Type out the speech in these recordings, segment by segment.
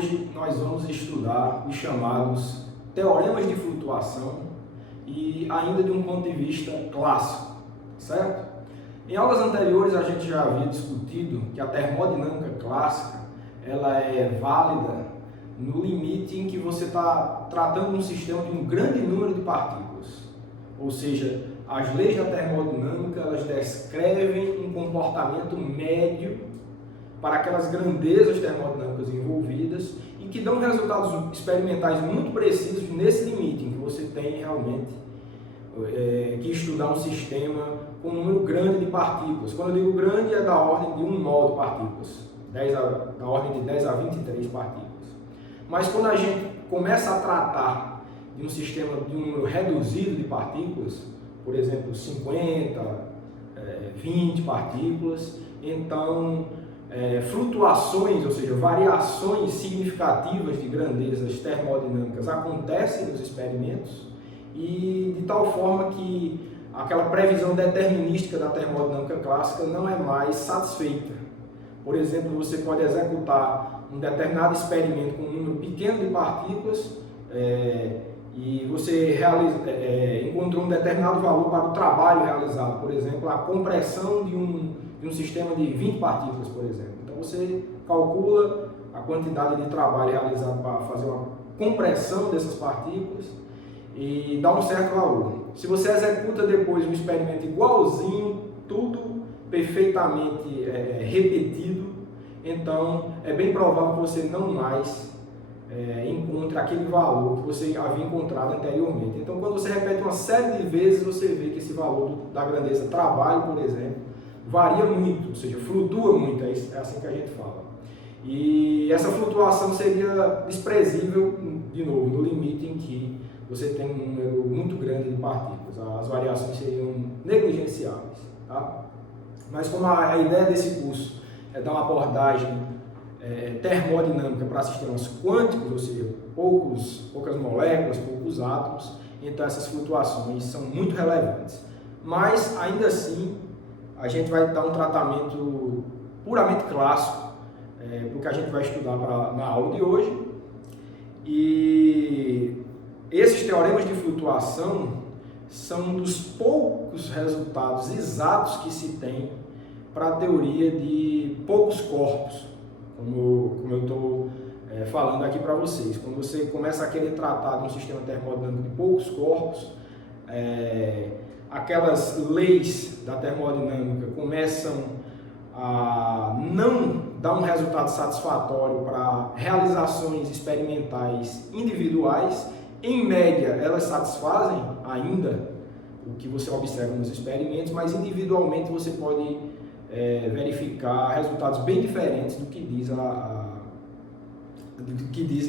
hoje nós vamos estudar os chamados teoremas de flutuação e ainda de um ponto de vista clássico, certo? Em aulas anteriores a gente já havia discutido que a termodinâmica clássica ela é válida no limite em que você está tratando um sistema de um grande número de partículas, ou seja, as leis da termodinâmica elas descrevem um comportamento médio para aquelas grandezas termodinâmicas envolvidas e que dão resultados experimentais muito precisos nesse limite em que você tem realmente que estudar um sistema com um número grande de partículas. Quando eu digo grande é da ordem de 1 mol de partículas, da ordem de 10 a 23 partículas. Mas quando a gente começa a tratar de um sistema de um número reduzido de partículas, por exemplo, 50, 20 partículas, então flutuações, ou seja, variações significativas de grandezas termodinâmicas acontecem nos experimentos e de tal forma que aquela previsão determinística da termodinâmica clássica não é mais satisfeita. Por exemplo, você pode executar um determinado experimento com um número pequeno de partículas e você encontrou um determinado valor para o trabalho realizado, por exemplo, a compressão de um sistema de 20 partículas, por exemplo. Então você calcula a quantidade de trabalho realizado para fazer uma compressão dessas partículas e dá um certo valor. Se você executa depois um experimento igualzinho, tudo perfeitamente repetido, então é bem provável que você não mais encontre aquele valor que você havia encontrado anteriormente. Então quando você repete uma série de vezes, você vê que esse valor da grandeza trabalho, por exemplo, varia muito, ou seja, flutua muito, é assim que a gente fala. E essa flutuação seria desprezível, de novo, no limite em que você tem um número muito grande de partículas, as variações seriam negligenciáveis, tá? Mas como a ideia desse curso é dar uma abordagem termodinâmica para sistemas quânticos, ou seja, poucas moléculas, poucos átomos, então essas flutuações são muito relevantes. Mas, ainda assim, a gente vai dar um tratamento puramente clássico para o que a gente vai estudar na aula de hoje. E esses teoremas de flutuação são um dos poucos resultados exatos que se tem para a teoria de poucos corpos, como eu estou falando aqui para vocês. Quando você começa a querer tratar de um sistema termodinâmico de poucos corpos, aquelas leis da termodinâmica começam a não dar um resultado satisfatório para realizações experimentais individuais. Em média, elas satisfazem ainda o que você observa nos experimentos, mas individualmente você pode verificar resultados bem diferentes do que dizem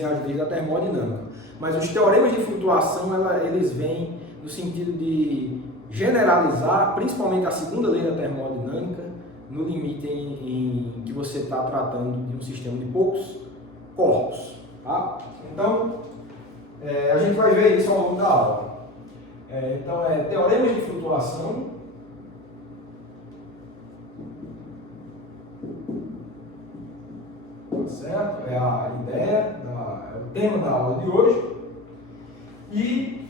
as leis da termodinâmica. Mas os teoremas de flutuação, eles vêm no sentido de generalizar, principalmente a segunda lei da termodinâmica, no limite em que você está tratando de um sistema de poucos corpos. Tá? Então, a gente vai ver isso ao longo da aula. Então, teoremas de flutuação. Certo? É a ideia, é o tema da aula de hoje. E,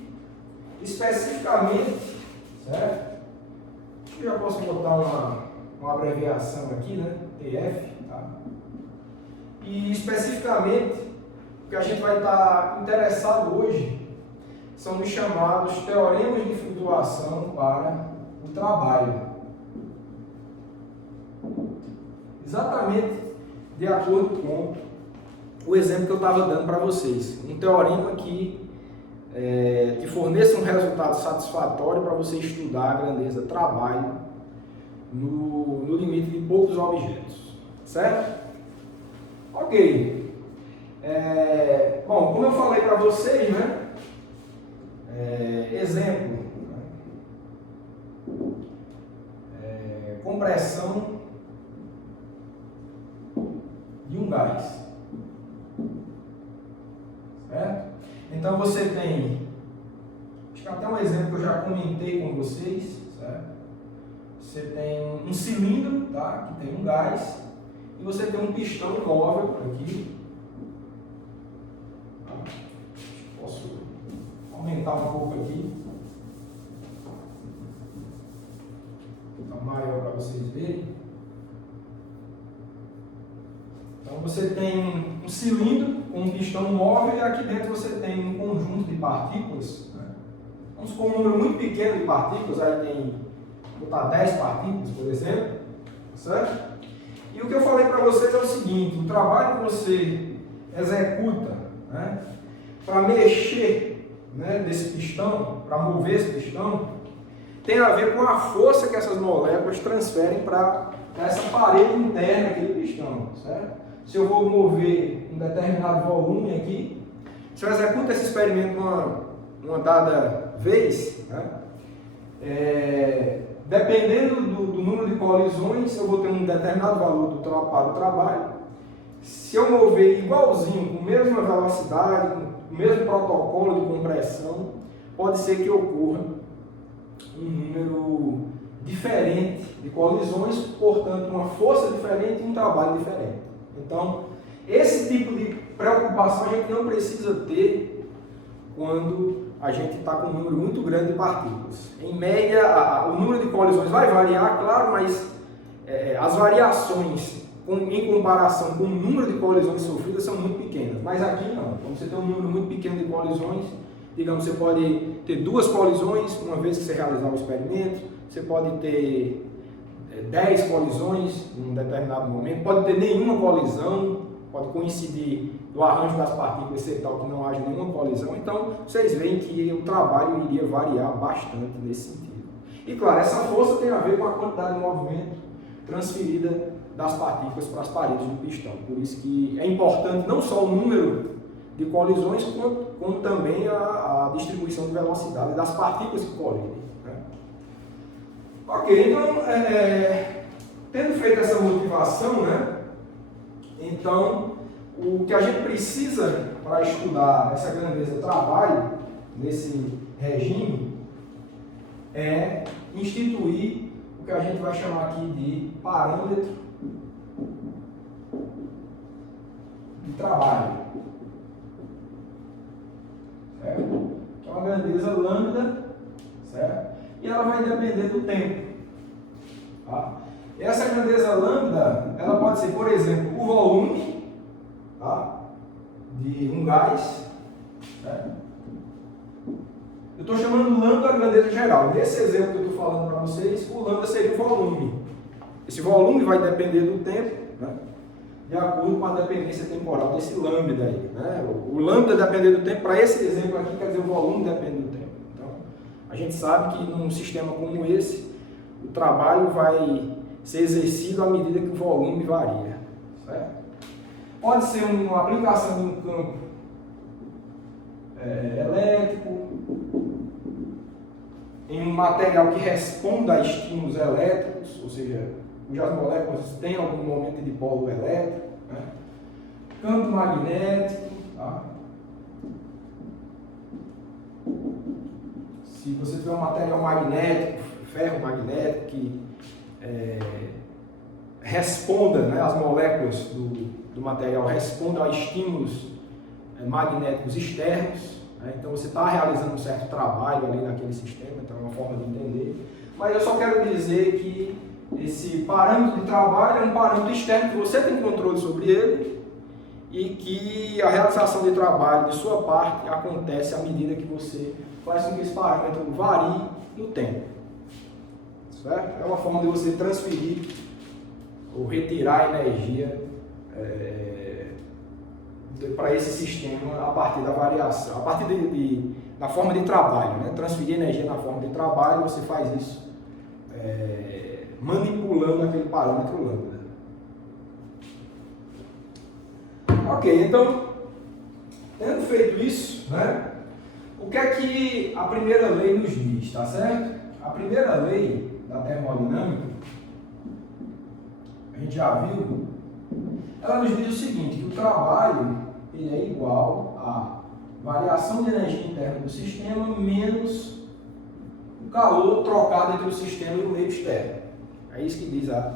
especificamente, certo? Eu já posso botar uma abreviação aqui, né? TF, tá? E, especificamente, o que a gente vai estar interessado hoje são os chamados teoremas de flutuação para o trabalho. Exatamente de acordo com o exemplo que eu estava dando para vocês. Um teorema que te forneça um resultado satisfatório para você estudar a grandeza trabalho no limite de poucos objetos. Certo? Ok. Bom, como eu falei para vocês, né? Exemplo. Compressão de um gás. Certo? Então você tem, acho que até um exemplo que eu já comentei com vocês, certo? Você tem um cilindro, tá? Que tem um gás, e você tem um pistão móvel aqui, aumentar um pouco aqui. Vou ficar maior para vocês verem. Então você tem um cilindro com um pistão móvel e aqui dentro você tem um conjunto de partículas. Né? Vamos supor um número muito pequeno de partículas, aí tem, vou botar 10 partículas, por exemplo, certo? E o que eu falei para vocês é o seguinte, o trabalho que você executa, né, para mexer, né, nesse pistão, para mover esse pistão, tem a ver com a força que essas moléculas transferem para essa parede interna aqui do pistão, certo? Se eu vou mover um determinado volume aqui, se eu executo esse experimento uma dada vez, né, dependendo do número de colisões, eu vou ter um determinado valor para o trabalho. Se eu mover igualzinho, com a mesma velocidade, com o mesmo protocolo de compressão, pode ser que ocorra um número diferente de colisões, portanto, uma força diferente e um trabalho diferente. Então, esse tipo de preocupação a gente não precisa ter quando a gente está com um número muito grande de partículas. Em média, o número de colisões vai variar, claro, mas as variações em comparação com o número de colisões sofridas são muito pequenas. Mas aqui não. Quando você tem um número muito pequeno de colisões, digamos, você pode ter 2 colisões uma vez que você realizar o experimento, você pode ter 10 colisões em um determinado momento, pode ter nenhuma colisão, pode coincidir do arranjo das partículas ser tal que não haja nenhuma colisão. Então, vocês veem que o trabalho iria variar bastante nesse sentido. E claro, essa força tem a ver com a quantidade de movimento transferida das partículas para as paredes do pistão. Por isso que é importante não só o número de colisões, como também a distribuição de velocidade das partículas que colidem. Né? Ok, então, tendo feito essa motivação, né, então, o que a gente precisa para estudar essa grandeza do trabalho, nesse regime, é instituir o que a gente vai chamar aqui de parâmetro de trabalho. Certo? Que é uma grandeza lambda, certo? E ela vai depender do tempo. Tá? Essa grandeza lambda, ela pode ser, por exemplo, o volume, tá, de um gás. Certo? Eu estou chamando lambda a grandeza geral. Nesse exemplo que eu estou falando para vocês, o lambda seria o volume. Esse volume vai depender do tempo, né, de acordo com a dependência temporal desse lambda aí. Né? O lambda depender do tempo, para esse exemplo aqui, quer dizer o volume depende do tempo. Então, a gente sabe que num sistema como esse, o trabalho vai ser exercido à medida que o volume varia. Certo? Pode ser uma aplicação de um campo elétrico, em um material que responda a estímulos elétricos, ou seja, cujas moléculas têm algum momento de dipolo elétrico, né? Campo magnético, tá? Se você tiver um material magnético, ferro magnético, que responda, né, as moléculas do material respondam a estímulos magnéticos externos, né? Então você está realizando um certo trabalho ali naquele sistema, então é uma forma de entender. Mas eu só quero dizer que esse parâmetro de trabalho é um parâmetro externo que você tem controle sobre ele e que a realização de trabalho de sua parte acontece à medida que você faz com que esse parâmetro varie no tempo. Certo? É uma forma de você transferir ou retirar energia para esse sistema a partir da variação, a partir da forma de trabalho, né? Transferir energia na forma de trabalho, você faz isso manipulando aquele parâmetro lambda. Ok, então, tendo feito isso, né, o que é que a primeira lei nos diz, tá certo? A primeira lei da termodinâmica, a gente já viu, ela nos diz o seguinte, que o trabalho ele é igual a variação de energia interna do sistema menos o calor trocado entre o sistema e o meio externo. É isso que diz a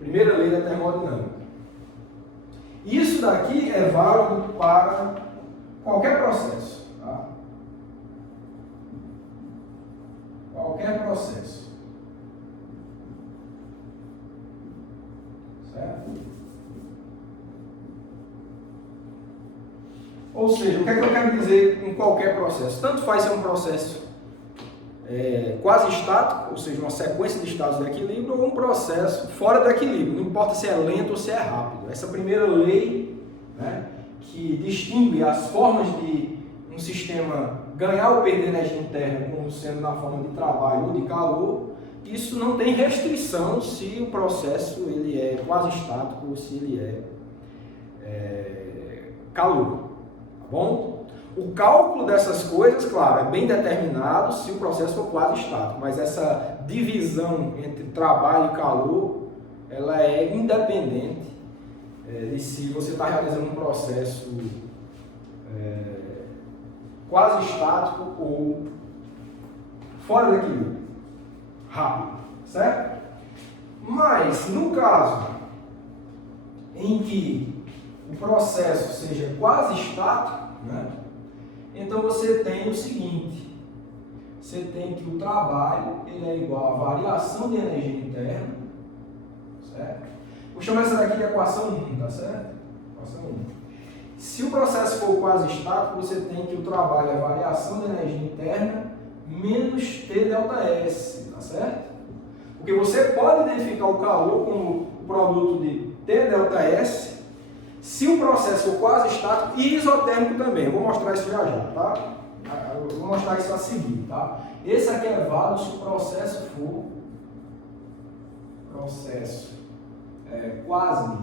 primeira lei da termodinâmica. Isso daqui é válido para qualquer processo. Tá? qualquer processo. Certo? Ou seja, o que é que eu quero dizer com qualquer processo? Tanto faz ser um processo quase estático, ou seja, uma sequência de estados de equilíbrio, ou um processo fora do equilíbrio, não importa se é lento ou se é rápido. Essa primeira lei, né, que distingue as formas de um sistema ganhar ou perder energia interna, como sendo na forma de trabalho ou de calor, isso não tem restrição se o processo ele é quase estático ou se ele é calor, tá bom? O cálculo dessas coisas, claro, é bem determinado se o processo for quase estático, mas essa divisão entre trabalho e calor, ela é independente de se você está realizando um processo quase estático ou fora do equilíbrio, rápido, certo? Mas, no caso em que o processo seja quase estático, né? Então você tem o seguinte, você tem que o trabalho ele é igual à variação de energia interna, certo? Vou chamar essa daqui de equação 1, tá certo? Equação 1. Se o processo for quase estático, você tem que o trabalho é a variação de energia interna menos T delta S, tá certo? Porque você pode identificar o calor como o produto de T delta S se o processo for quase estático e isotérmico também. Eu vou mostrar isso já já, tá? Eu vou mostrar isso a seguir, tá? Esse aqui é válido se o processo for quase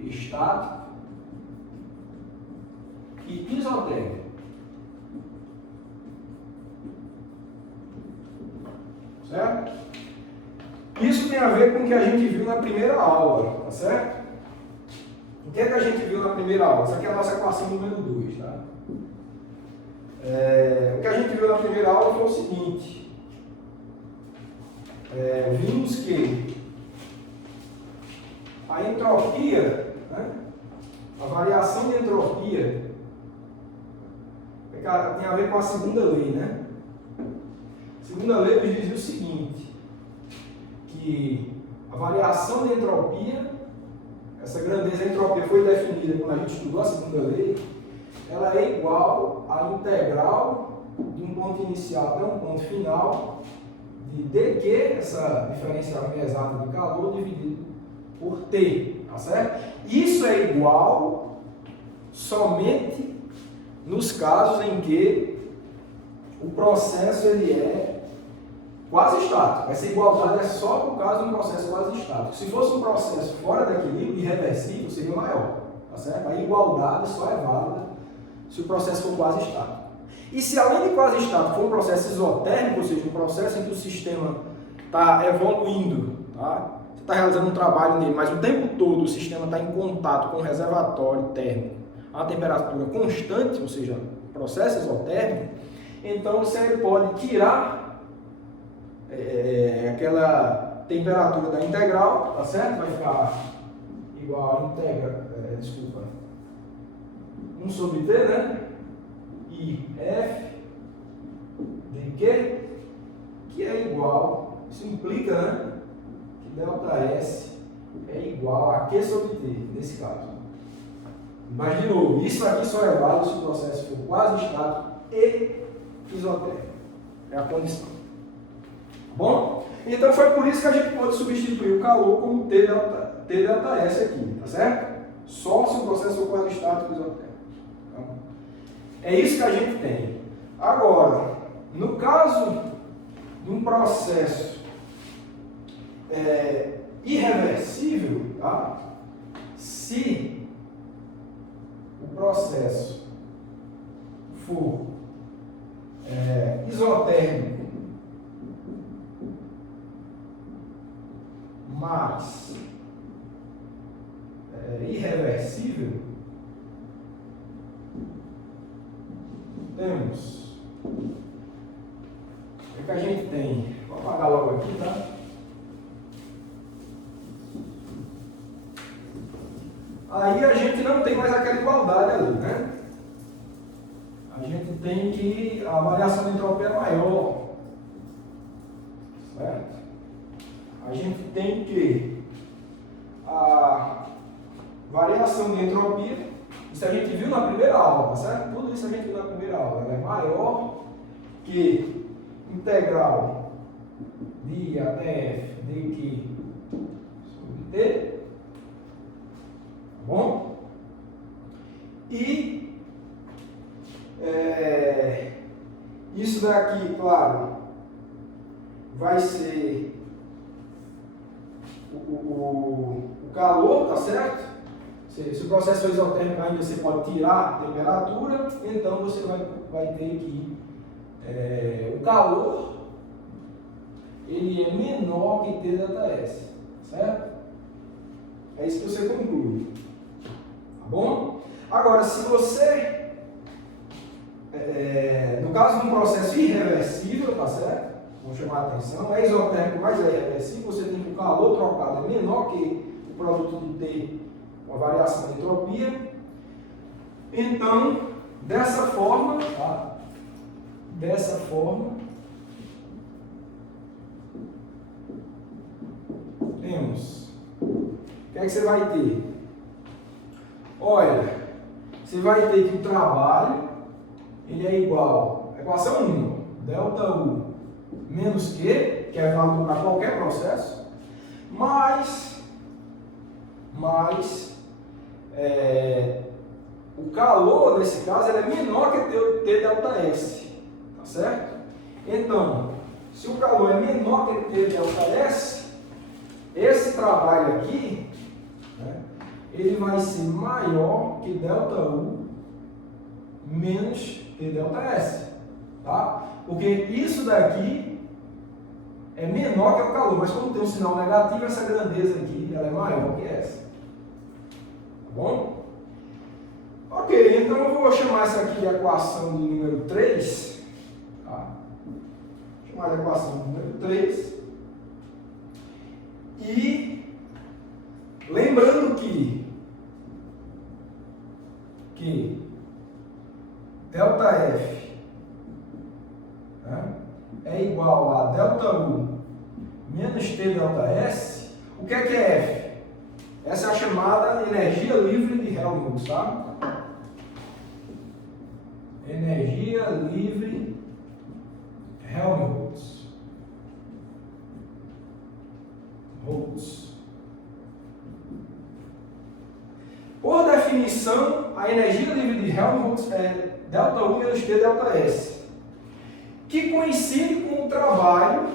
estático e isotérmico. Certo? Isso tem a ver com o que a gente viu na primeira aula, tá certo? O que é que a gente viu na primeira aula? Essa aqui é a nossa equação número 2, tá? O que a gente viu na primeira aula foi o seguinte. Vimos que a entropia, né? A variação de entropia tem a ver com a segunda lei, né? A segunda lei nos diz o seguinte, que a variação de entropia, essa grandeza da entropia foi definida quando a gente estudou a segunda lei, ela é igual à integral de um ponto inicial até um ponto final de dq, essa diferencial exata de calor, dividido por T, tá certo? Isso é igual somente nos casos em que o processo ele é quase estático. Essa igualdade é só por causa de um processo quase estático. Se fosse um processo fora do equilíbrio, irreversível, seria maior, tá certo? A igualdade só é válida se o processo for quase estático. E se além de quase estático for um processo isotérmico, ou seja, um processo em que o sistema está evoluindo, tá? Você está realizando um trabalho nele, mas o tempo todo o sistema está em contato com o reservatório térmico a temperatura constante, ou seja, processo isotérmico, então você pode tirar aquela temperatura da integral, tá certo? Vai ficar igual a integral, 1 sobre T, né? E F de Q, que é igual, isso implica, né? Que delta S é igual a Q sobre T, nesse caso. Mas, de novo, isso aqui só é válido se o processo for quase estático e isotérmico. É a condição. Bom? Então, foi por isso que a gente pode substituir o calor como T delta S aqui, tá certo? Só se o processo for quase estático e isotérmico. Então, é isso que a gente tem. Agora, no caso de um processo irreversível, tá? Se o processo for isotérmico, mas irreversível, temos o que a gente tem. Vou apagar logo aqui, tá? Aí a gente não tem mais aquela igualdade ali, né? A gente tem que a variação de entropia é maior, certo? A gente tem que a variação de entropia, isso a gente viu na primeira aula, tá certo? Tudo isso a gente viu na primeira aula, ela é maior que integral de até f de q sobre t, tá bom? E isso daqui, claro, vai ser o calor, tá certo? Se o processo for isotérmico ainda você pode tirar a temperatura, então você vai ter que o calor ele é menor que T delta S, certo? É isso que você conclui, tá bom? Agora, se você no caso de um processo irreversível, tá certo? Vamos chamar a atenção, é isotérmico, mas é irreversível, você tem que o calor trocado é menor que o produto de T com a variação de entropia. Então, dessa forma, tá? Dessa forma, temos. O que é que você vai ter? Olha, você vai ter que o trabalho ele é igual a equação 1, delta U menos Q, que é válido para qualquer processo, mais o calor, nesse caso, ele é menor que T delta S, tá certo? Então, se o calor é menor que T delta S, esse trabalho aqui, né, ele vai ser maior que delta U menos T delta S, tá? Porque isso daqui é menor que o calor, mas como tem um sinal negativo, essa grandeza aqui ela é maior que essa. Tá bom? Ok, então eu vou chamar essa aqui de equação do número 3. Tá? Vou chamar de equação do número 3. E lembrando que delta F, né, é igual a delta U menos T delta S. O que é F? Essa é a chamada energia livre de Helmholtz, tá? Energia livre Helmholtz. Por definição, a energia livre de Helmholtz é delta U menos T delta S, que coincide com o trabalho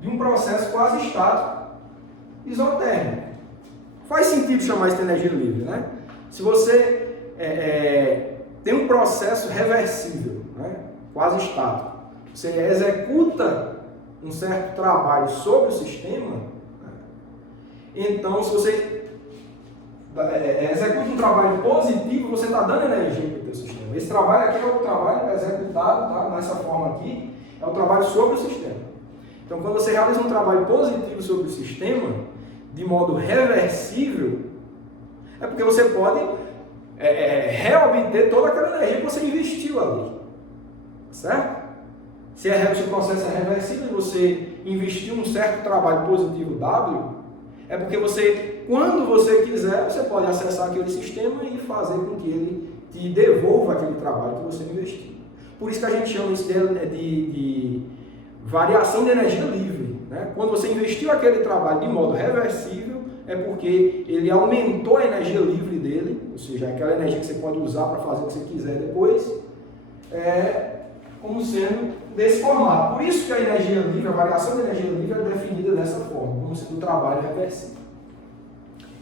de um processo quase estático isotérmico. Faz sentido chamar isso de energia livre, né? Se você tem um processo reversível, né, quase estático, você executa um certo trabalho sobre o sistema, né, então se você executa um trabalho positivo, você está dando energia para o seu sistema. Esse trabalho aqui é o trabalho executado, tá, nessa forma aqui, é o trabalho sobre o sistema. Então, quando você realiza um trabalho positivo sobre o sistema, de modo reversível, é porque você pode reobter toda aquela energia que você investiu ali. Certo? Se o processo é reversível e você investiu um certo trabalho positivo W, é porque você, quando você quiser, você pode acessar aquele sistema e fazer com que ele te devolva aquele trabalho que você investiu. Por isso que a gente chama isso de variação de energia livre, né? Quando você investiu aquele trabalho de modo reversível, é porque ele aumentou a energia livre dele, ou seja, aquela energia que você pode usar para fazer o que você quiser depois, como sendo desse formato. Por isso que a energia livre, a variação da energia livre é definida dessa forma, como sendo um trabalho reversível.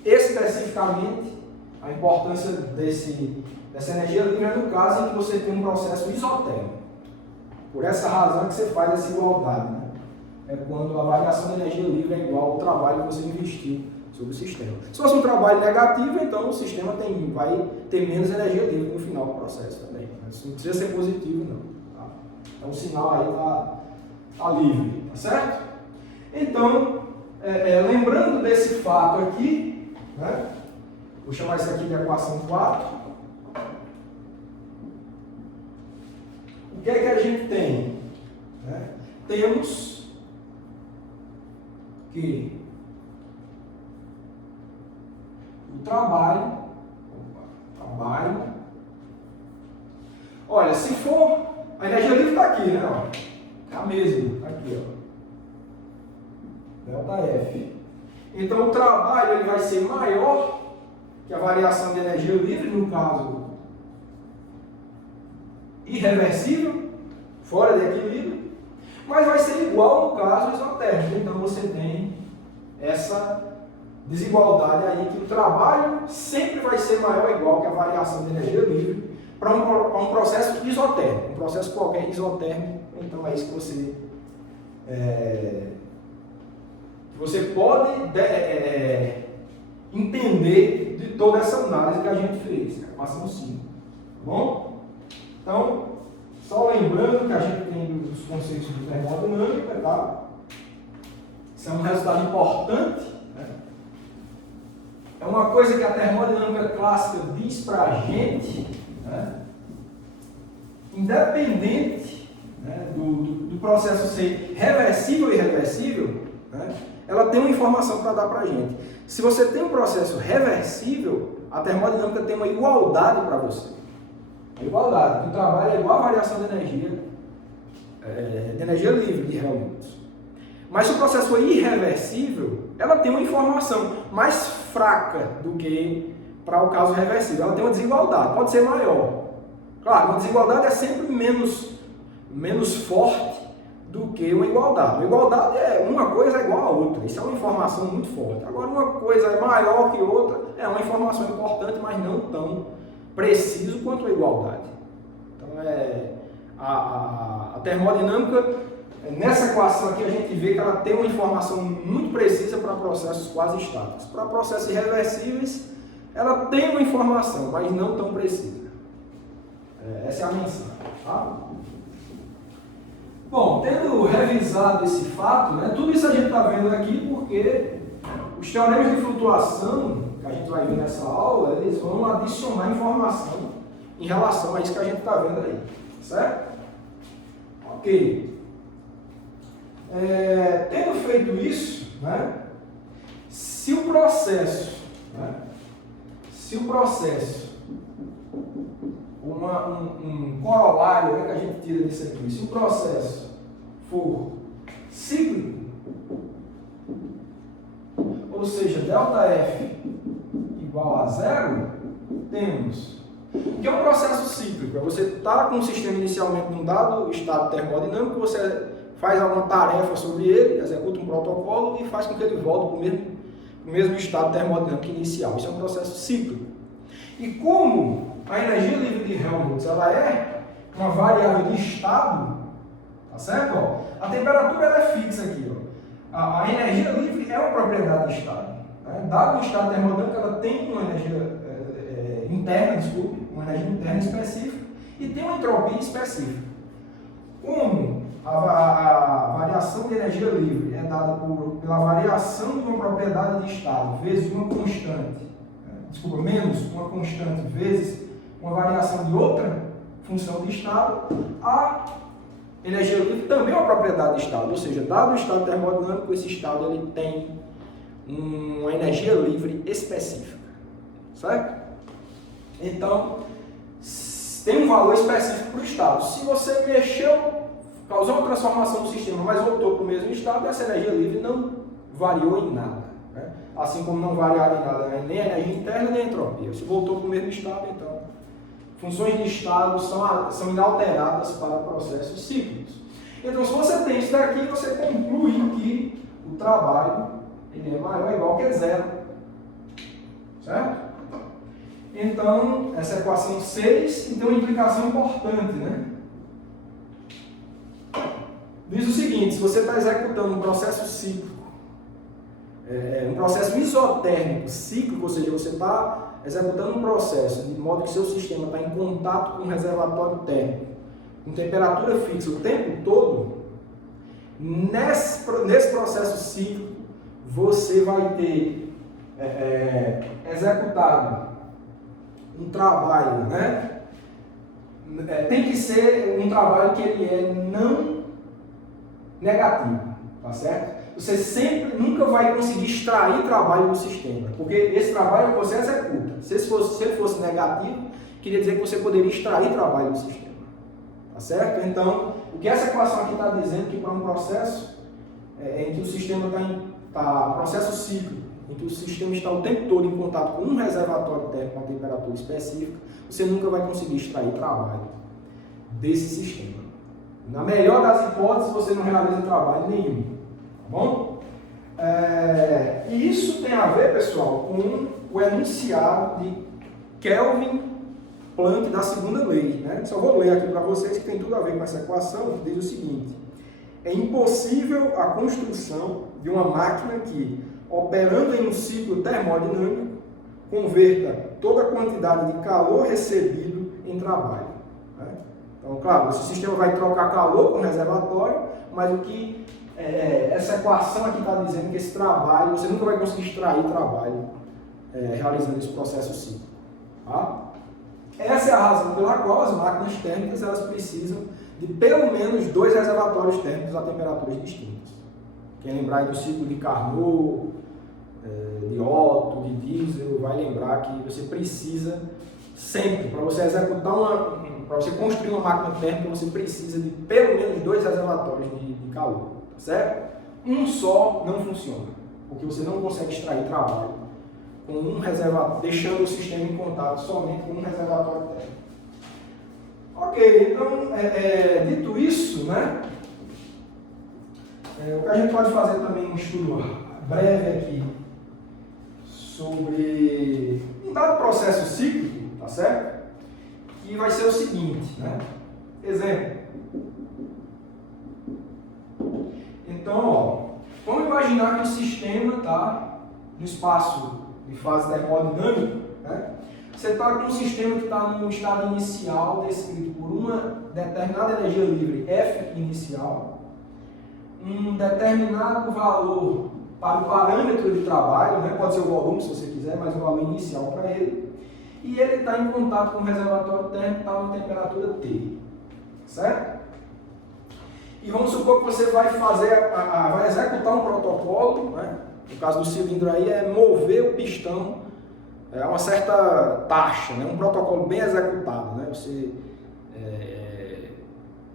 Especificamente, a importância dessa energia livre é no caso em que você tem um processo isotérmico. Por essa razão que você faz essa igualdade, né? É quando a variação da energia livre é igual ao trabalho que você investiu sobre o sistema. Se fosse um trabalho negativo, então o sistema vai ter menos energia livre no final do processo também. Isso não precisa ser positivo, não. Tá? Então o sinal aí está livre, tá certo? Então, lembrando desse fato aqui, né? Vou chamar isso aqui de equação 4. O que é que a gente tem? Temos que o trabalho, olha, se for, a energia livre está aqui, né? Ó, é a mesma, tá aqui, ó, delta F. Então o trabalho ele vai ser maior que a variação de energia livre, no caso irreversível, fora de equilíbrio, mas vai ser igual no caso isotérmico. Então você tem essa desigualdade aí, que o trabalho sempre vai ser maior ou igual que a variação de energia livre para um processo isotérmico, um processo qualquer isotérmico. Então é isso que você pode entender de toda essa análise que a gente fez, equação 5, tá bom? Então, só lembrando que a gente tem os conceitos de termodinâmica, tá? Isso é um resultado importante, né? É uma coisa que a termodinâmica clássica diz para a gente, né? Independente, né, do processo ser reversível ou irreversível, né, ela tem uma informação para dar para a gente. Se você tem um processo reversível, a termodinâmica tem uma igualdade para você. A igualdade, o trabalho é igual a variação de energia livre de Helmholtz. Mas se o processo for irreversível, ela tem uma informação mais fraca do que para o caso reversível. Ela tem uma desigualdade, pode ser maior. Claro, uma desigualdade é sempre menos forte do que uma igualdade. Uma igualdade é uma coisa é igual a outra. Isso é uma informação muito forte. Agora, uma coisa é maior que outra, é uma informação importante, mas não tão preciso quanto a igualdade. Então, a termodinâmica, nessa equação aqui, a gente vê que ela tem uma informação muito precisa para processos quase estáticos. Para processos irreversíveis, ela tem uma informação, mas não tão precisa. Essa é a mensagem. Tá? Bom, tendo revisado esse fato, né, tudo isso a gente está vendo aqui porque os teoremas de flutuação que a gente vai ver nessa aula, eles vão adicionar informação em relação a isso que a gente está vendo aí, certo? Ok. Tendo feito isso, né, se o processo, um corolário, né, que a gente tira disso aqui, se o processo for cíclico, ou seja, ΔF igual a zero, temos que é um processo cíclico. Você está com o sistema inicialmente num dado estado termodinâmico, você faz alguma tarefa sobre ele, executa um protocolo e faz com que ele volte para o mesmo estado termodinâmico inicial. Isso é um processo cíclico. E como a energia livre de Helmholtz ela é uma variável de estado, tá certo? Ó, a temperatura ela é fixa aqui. Ó. A energia livre é uma propriedade de estado. Né? Dado o estado termodinâmico, ela tem uma energia uma energia interna específica e tem uma entropia específica. Como a variação de energia livre é dada pela variação de uma propriedade de estado vezes uma constante, menos uma constante vezes uma variação de outra função de estado, a energia livre também é uma propriedade de estado, ou seja, dado o estado termodinâmico, esse estado ele tem uma energia livre específica, certo? Então, tem um valor específico para o estado. Se você mexeu, causou uma transformação do sistema, mas voltou para o mesmo estado, essa energia livre não variou em nada. Né? Assim como não variava em nada, né? Nem a energia interna, nem a entropia. Se voltou para o mesmo estado, então, funções de estado são inalteradas para processos cíclicos. Então, se você tem isso daqui, você conclui que o trabalho ele é maior ou igual que zero. Certo? Então, essa equação 6 tem uma implicação importante, né? Diz o seguinte: se você está executando um processo cíclico, um processo isotérmico cíclico, ou seja, você está executando um processo de modo que seu sistema está em contato com um reservatório térmico, com temperatura fixa o tempo todo, nesse processo cíclico, você vai ter executado um trabalho, né? Tem que ser um trabalho que ele é não negativo. tá certo? Você sempre, nunca vai conseguir extrair trabalho do sistema, porque esse trabalho é o que você executa. Se ele fosse negativo, queria dizer que você poderia extrair trabalho do sistema, tá certo? Então, o que essa equação aqui está dizendo que para um processo em que o sistema processo cíclico, em que o sistema está o tempo todo em contato com um reservatório térmico com uma temperatura específica, você nunca vai conseguir extrair trabalho desse sistema. Na melhor das hipóteses, você não realiza trabalho nenhum. Tá bom? E isso tem a ver, pessoal, com o enunciado de Kelvin Planck da segunda lei. Né? Só vou ler aqui para vocês que tem tudo a ver com essa equação, que diz o seguinte: é impossível a construção de uma máquina que, operando em um ciclo termodinâmico, converta toda a quantidade de calor recebido em trabalho. Né? Então, claro, esse sistema vai trocar calor com o reservatório, mas o que essa equação aqui está dizendo que esse trabalho, você nunca vai conseguir extrair trabalho realizando esse processo cíclico. Tá? Essa é a razão pela qual as máquinas térmicas elas precisam de pelo menos 2 reservatórios térmicos a temperaturas distintas. Quem lembrar aí do ciclo de Carnot, de Otto, de Diesel, vai lembrar que você precisa sempre, para você executar para você construir uma máquina térmica, você precisa de pelo menos 2 reservatórios de calor, tá certo? Um só não funciona, porque você não consegue extrair trabalho com um reservatório, deixando o sistema em contato somente com um reservatório térmico. Ok, então, dito isso, né, o que a gente pode fazer também um estudo breve aqui sobre um dado processo cíclico, tá certo? Que vai ser o seguinte, né? Exemplo. Então, ó, vamos imaginar que o sistema está no espaço de fase termodinâmica, né? Você está com um sistema que está no estado inicial descrito por uma determinada energia livre F inicial, um determinado valor para o parâmetro de trabalho, né? Pode ser o volume se você quiser, mas o valor inicial para ele, e ele está em contato com o reservatório térmico, está na temperatura T, certo? E vamos supor que você vai vai executar um protocolo, né? No caso do cilindro aí é mover o pistão a uma certa taxa, né? Um protocolo bem executado, né? Você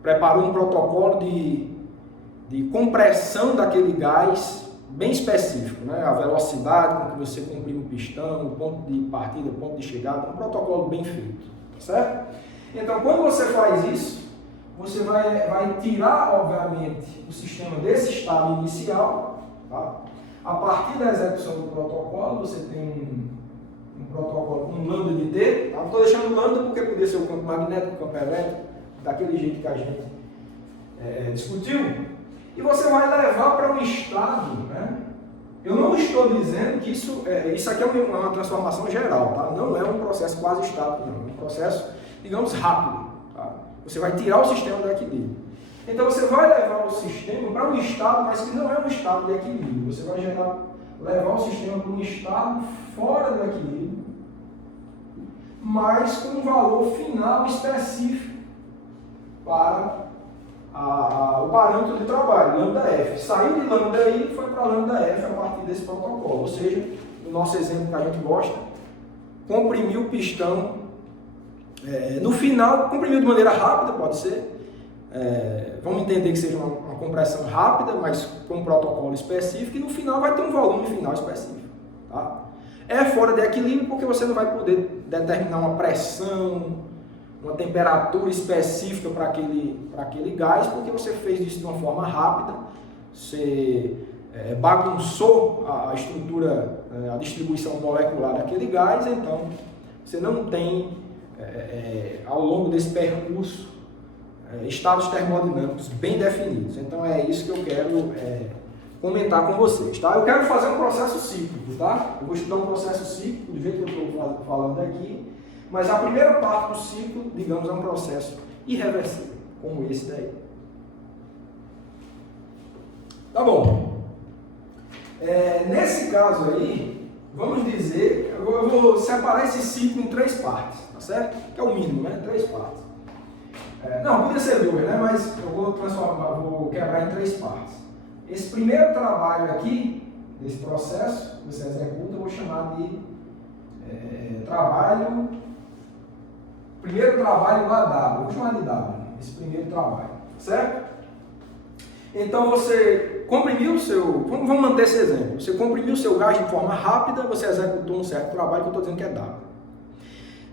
preparou um protocolo de compressão daquele gás bem específico, né? A velocidade com que você comprime o pistão, o ponto de partida, o ponto de chegada, um protocolo bem feito, tá certo? Então, quando você faz isso, você vai tirar, obviamente, o sistema desse estado inicial, tá? A partir da execução do protocolo, você tem um protocolo com lambda de T, tá? Não estou deixando lambda porque poderia ser o campo magnético, o campo elétrico, daquele jeito que a gente discutiu. E você vai levar para um estado, né? Eu não estou dizendo que isso aqui é uma transformação geral, tá? Não é um processo quase estático, não. É um processo, digamos, rápido. Tá? Você vai tirar o sistema do equilíbrio. Então você vai levar o sistema para um estado, mas que não é um estado de equilíbrio. Você vai levar o sistema para um estado fora do equilíbrio, mas com um valor final específico para o parâmetro de trabalho, lambda F. Saiu de lambda I e foi para lambda F a partir desse protocolo. Ou seja, no nosso exemplo que a gente gosta, comprimiu o pistão, no final, comprimiu de maneira rápida, pode ser. Vamos entender que seja uma compressão rápida, mas com um protocolo específico, e no final vai ter um volume final específico. Tá? É fora de equilíbrio porque você não vai poder determinar uma pressão, uma temperatura específica para aquele gás, porque você fez isso de uma forma rápida, você bagunçou a estrutura, a distribuição molecular daquele gás, então você não tem, ao longo desse percurso, estados termodinâmicos bem definidos. Então é isso que eu quero comentar com vocês. Tá? Eu quero fazer um processo cíclico, tá? Eu vou estudar um processo cíclico, do jeito que eu estou falando aqui. Mas a primeira parte do ciclo, digamos, é um processo irreversível, como esse daí. Tá bom. Nesse caso aí, vamos dizer, eu vou separar esse ciclo em 3 partes, tá certo? Que é o mínimo, né? 3 partes. Não, podia ser 2, né? Mas eu vou quebrar em 3 partes. esse primeiro trabalho aqui, desse processo que você executa, eu vou chamar de primeiro trabalho lá W, vou chamar de W, esse primeiro trabalho, certo? Então você comprimiu o seu, vamos manter esse exemplo, você comprimiu o seu gás de forma rápida, você executou um certo trabalho que eu estou dizendo que é W.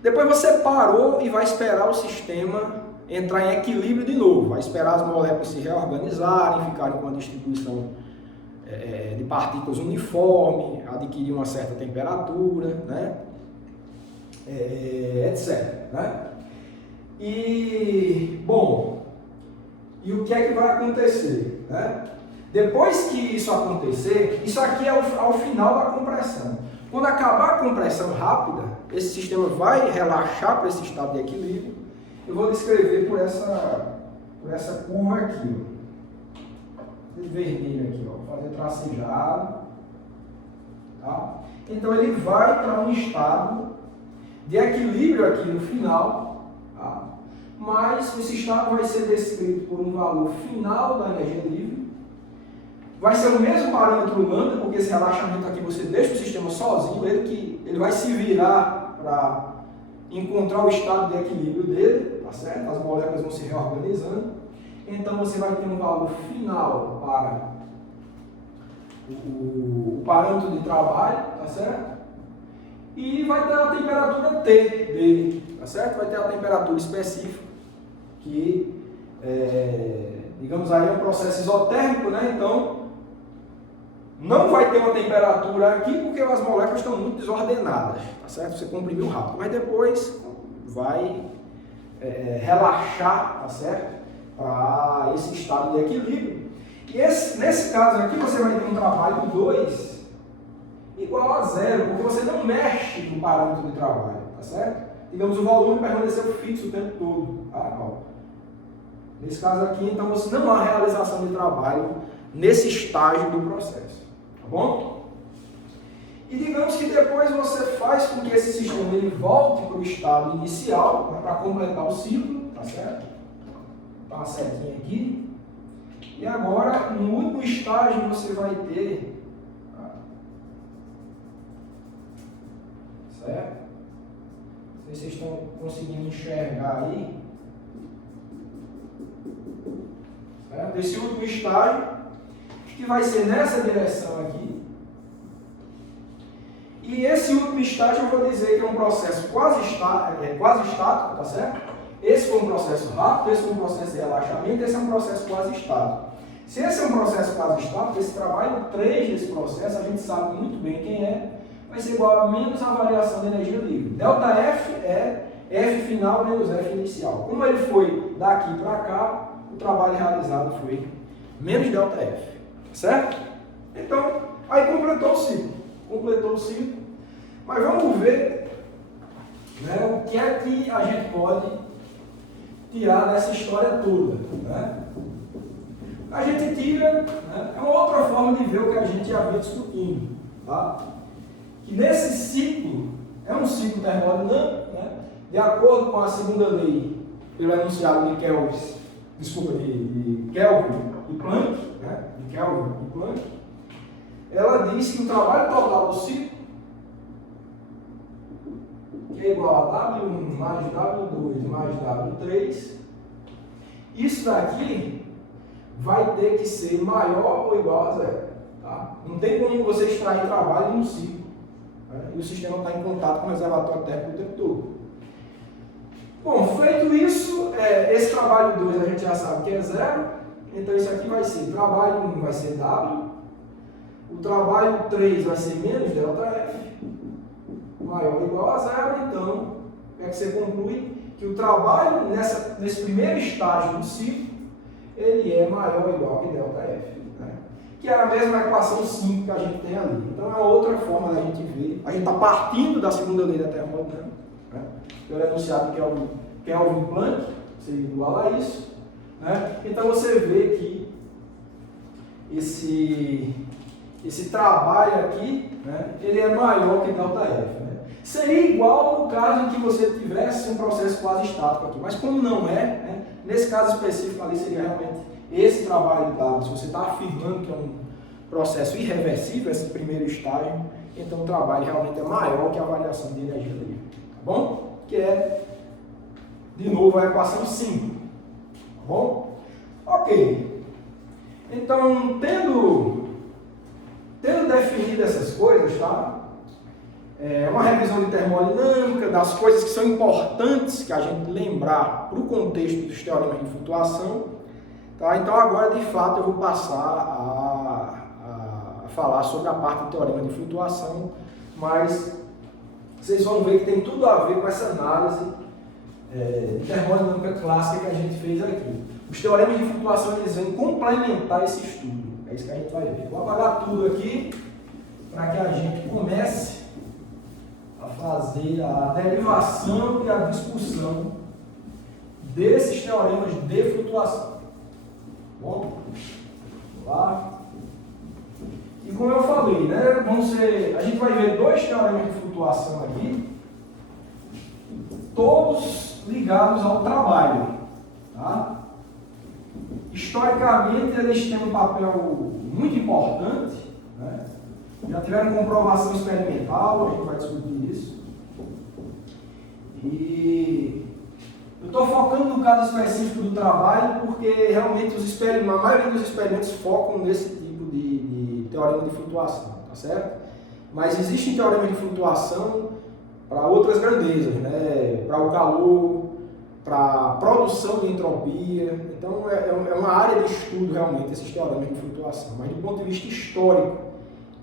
Depois você parou e vai esperar o sistema entrar em equilíbrio de novo, vai esperar as moléculas se reorganizarem, ficarem com uma distribuição de partículas uniforme, adquirir uma certa temperatura, né? Etc. Né? E, bom, e o que é que vai acontecer? Né? Depois que isso acontecer, isso aqui é ao final da compressão. Quando acabar a compressão rápida, esse sistema vai relaxar para esse estado de equilíbrio. Eu vou descrever por essa curva aqui, ó. Esse vermelho aqui, ó. Vou fazer tracejado. Tá? Então ele vai para um estado de equilíbrio aqui no final, tá? Mas esse estado vai ser descrito por um valor final da energia livre. Vai ser o mesmo parâmetro lambda, porque esse relaxamento aqui você deixa o sistema sozinho, ele vai se virar para encontrar o estado de equilíbrio dele, tá certo? As moléculas vão se reorganizando. Então você vai ter um valor final para o parâmetro de trabalho, tá certo? E vai ter a temperatura T dele, tá certo? Vai ter a temperatura específica, que digamos aí é um processo isotérmico, né? Então não vai ter uma temperatura aqui porque as moléculas estão muito desordenadas, tá certo? Você comprimiu rápido, mas depois vai relaxar, tá certo? Para esse estado de equilíbrio. E nesse caso aqui você vai ter um trabalho 2 igual a zero, porque você não mexe no parâmetro de trabalho, tá certo? Digamos, o volume permaneceu fixo o tempo todo. Tá? Nesse caso aqui, então, você não há realização de trabalho nesse estágio do processo, tá bom? E digamos que depois você faz com que esse sistema ele volte para o estado inicial, né, para completar o ciclo, tá certo? Tá uma setinha aqui. E agora, no último estágio, você vai ter... Certo? Não sei se vocês estão conseguindo enxergar aí. Certo? Esse último estágio, que vai ser nessa direção aqui. E esse último estágio eu vou dizer que é um processo quase estático, tá certo? Esse foi um processo rápido, esse foi um processo de relaxamento, esse é um processo quase estático. Se esse é um processo quase estático, esse trabalho 3 desse processo, a gente sabe muito bem quem é, vai ser igual a menos a variação de energia livre. Delta F é F final menos F inicial. Como ele foi daqui para cá, o trabalho realizado foi menos delta F. Certo? Então, aí completou o ciclo. Completou o ciclo. Mas vamos ver, né, o que é que a gente pode tirar dessa história toda. Né? A gente tira, né, é uma outra forma de ver o que a gente já vinha discutindo. Tá? Que nesse ciclo, é um ciclo termodinâmico, né? De acordo com a segunda lei, pelo enunciado de Kelvin, de Kelvin e Planck, né? De Kelvin e Planck, ela diz que o trabalho total do ciclo, que é igual a W1 mais W2 mais W3, isso daqui vai ter que ser maior ou igual a zero. Tá? Não tem como você extrair trabalho em um ciclo. E o sistema está em contato com o reservatório térmico o tempo todo. Bom, feito isso, esse trabalho 2 a gente já sabe que é zero, então isso aqui vai ser, trabalho 1 vai ser W, o trabalho 3 vai ser menos ΔF, maior ou igual a zero, então, o que é que você conclui? Que o trabalho nesse primeiro estágio do ciclo, ele é maior ou igual que ΔF. Que é a mesma equação 5 que a gente tem ali. Então é uma outra forma da gente ver. A gente está partindo da segunda lei da termodinâmica, né? Pelo enunciado Kelvin e Planck, seria igual a isso. Né? Então você vê que esse trabalho aqui, né, ele é maior que ΔF. Né? Seria igual no caso em que você tivesse um processo quase estático aqui, mas como não é, né, Nesse caso específico ali seria realmente esse trabalho de dados. Se você está afirmando que é um processo irreversível, esse primeiro estágio, então o trabalho realmente é maior que a variação de energia livre. Tá bom? Que é, de novo, a equação 5. Tá bom? Ok. Então, tendo definido essas coisas, tá? É uma revisão de termodinâmica, das coisas que são importantes que a gente lembrar para o contexto dos teoremas de flutuação. Tá? Então agora, de fato, eu vou passar a falar sobre a parte do teorema de flutuação, mas vocês vão ver que tem tudo a ver com essa análise de termodinâmica clássica que a gente fez aqui. Os teoremas de flutuação eles vêm complementar esse estudo. É isso que a gente vai ver. Vou apagar tudo aqui para que a gente comece a fazer a derivação e a discussão desses teoremas de flutuação. Bom, vamos lá. E como eu falei, né, a gente vai ver dois teoremas de flutuação aqui, todos ligados ao trabalho. Tá? Historicamente, eles têm um papel muito importante, né? Já tiveram comprovação experimental, a gente vai discutir isso. E eu estou focando no caso específico do trabalho porque realmente a maioria dos experimentos focam nesse tipo de teorema de flutuação, tá certo? Mas existem teoremas de flutuação para outras grandezas, né? Para o calor, para a produção de entropia. Então é uma área de estudo realmente esses teoremas de flutuação, mas do ponto de vista histórico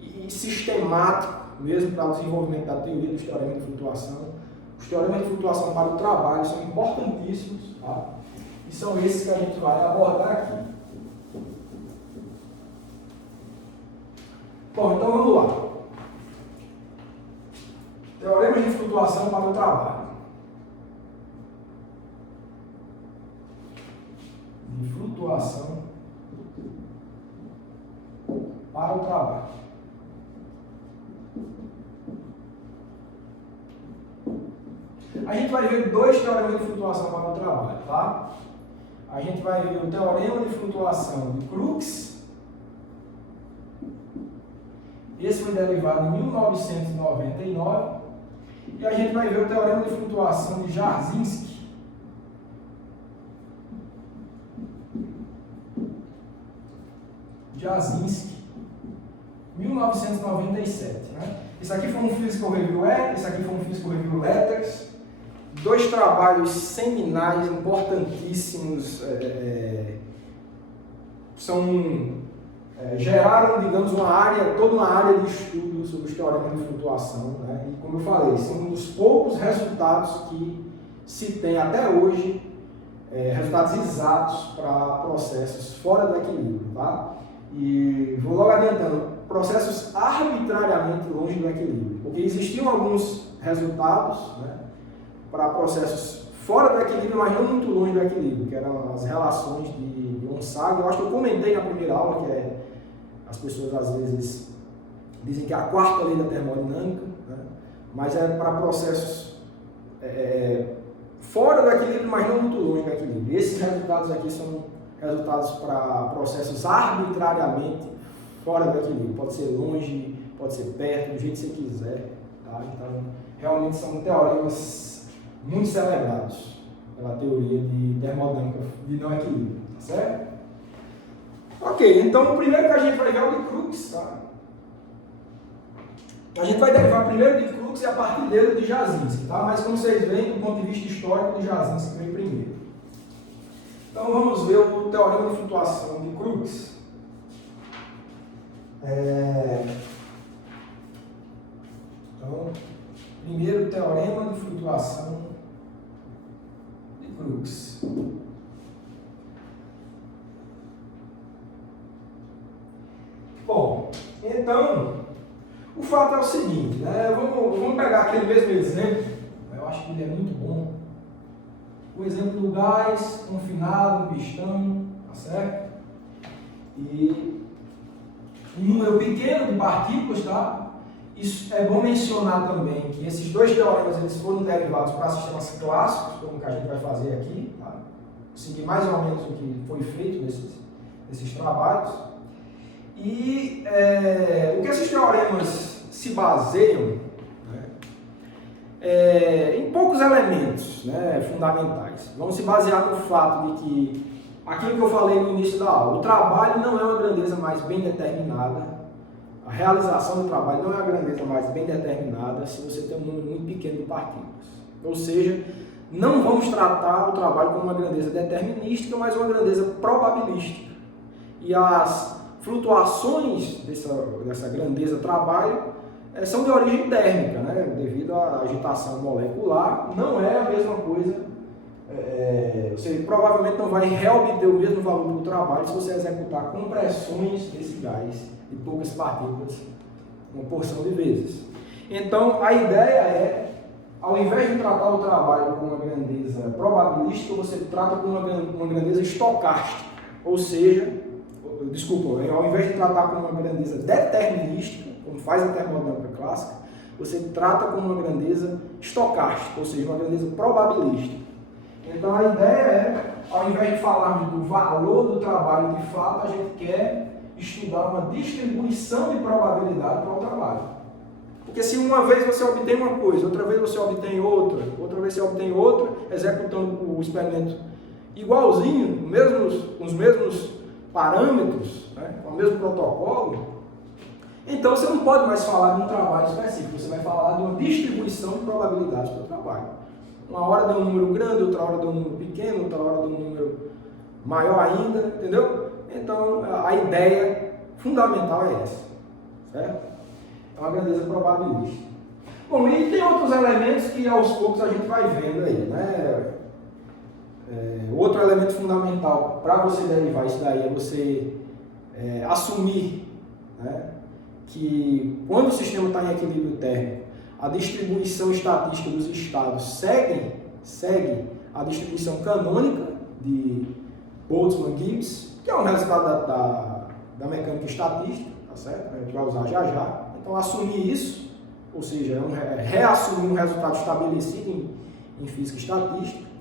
e sistemático mesmo para o desenvolvimento da teoria dos teoremas de flutuação, os teoremas de flutuação para o trabalho são importantíssimos, tá? E são esses que a gente vai abordar aqui. Bom, então vamos lá. Teoremas de flutuação para o trabalho. De flutuação para o trabalho. A gente vai ver dois teoremas de flutuação para o trabalho, tá? A gente vai ver o teorema de flutuação de Crookes. Esse foi derivado em 1999. E a gente vai ver o teorema de flutuação de Jarzynski. Jarzynski, 1997. Né? Isso aqui foi um Physical Review esse aqui foi um Physical Review Letters. Dois trabalhos seminais importantíssimos, geraram, digamos, toda uma área de estudo sobre os teoremas de flutuação, né? E como eu falei, são um dos poucos resultados que se tem até hoje, resultados exatos para processos fora do equilíbrio, tá? E vou logo adiantando, processos arbitrariamente longe do equilíbrio, porque existiam alguns resultados, né, para processos fora do equilíbrio, mas não muito longe do equilíbrio, que eram as relações de Onsager. Eu acho que eu comentei na primeira aula, que as pessoas às vezes dizem que é a quarta lei da termodinâmica, né, mas é para processos fora do equilíbrio, mas não muito longe do equilíbrio. Esses resultados aqui são resultados para processos arbitrariamente fora do equilíbrio. Pode ser longe, pode ser perto, do jeito que você quiser. Tá? Então, realmente são teoremas muito celebrados pela teoria de termodinâmica de não equilíbrio. Tá certo? Ok, então o primeiro que a gente vai ver é o de Crookes. Tá? A gente vai derivar primeiro de Crookes e a partir dele de Jarzynski. Tá? Mas como vocês veem, do ponto de vista histórico, de Jarzynski veio primeiro. Então vamos ver o teorema de flutuação de Crookes. Então, primeiro teorema de flutuação de Crookes. Bom, então, o fato é o seguinte, né? Vamos pegar aquele mesmo exemplo, eu acho que ele é muito bom. O exemplo do gás confinado, um pistão, tá certo? E um número pequeno de partículas, tá? Isso é bom mencionar também que esses dois teoremas eles foram derivados para sistemas clássicos, como que a gente vai fazer aqui, tá? seguir mais ou menos o que foi feito nesses trabalhos. E o que esses teoremas se baseiam, né, em poucos elementos, né, fundamentais. Vamos se basear no fato de que aquilo que eu falei no início da aula, o trabalho não é uma grandeza mais bem determinada, a realização do trabalho não é uma grandeza mais bem determinada se você tem um número muito pequeno de partículas. Ou seja, não vamos tratar o trabalho como uma grandeza determinística, mas uma grandeza probabilística. E as flutuações dessa grandeza trabalho são de origem térmica, né? Devido à agitação molecular, não é a mesma coisa. Você provavelmente não vai reobter o mesmo valor do trabalho se você executar compressões desse gás de poucas partículas uma porção de vezes. Então, a ideia é, ao invés de tratar o trabalho com uma grandeza probabilística, você trata com uma grandeza estocástica. Ou seja, ao invés de tratar com uma grandeza determinística, como faz a termodinâmica clássica, você trata com uma grandeza estocástica, ou seja, uma grandeza probabilística. Então a ideia é, ao invés de falarmos do valor do trabalho de fato, a gente quer estudar uma distribuição de probabilidade para o trabalho. Porque se uma vez você obtém uma coisa, outra vez você obtém outra vez você obtém outra, executando o experimento igualzinho, com os mesmos parâmetros, né, com o mesmo protocolo, então você não pode mais falar de um trabalho específico, você vai falar de uma distribuição de probabilidades para o trabalho. Uma hora dá um número grande, outra hora dá um número pequeno, outra hora dá um número maior ainda, entendeu? Então a ideia fundamental é essa, certo? É uma grandeza probabilística. Bom, e tem outros elementos que aos poucos a gente vai vendo aí, né? Outro elemento fundamental para você derivar isso daí é você assumir, né, que quando o sistema está em equilíbrio térmico, a distribuição estatística dos estados segue a distribuição canônica de Boltzmann-Gibbs, que é um resultado da mecânica estatística, tá certo? A gente vai usar já já. Então, assumir isso, ou seja, reassumir um resultado estabelecido em física estatística.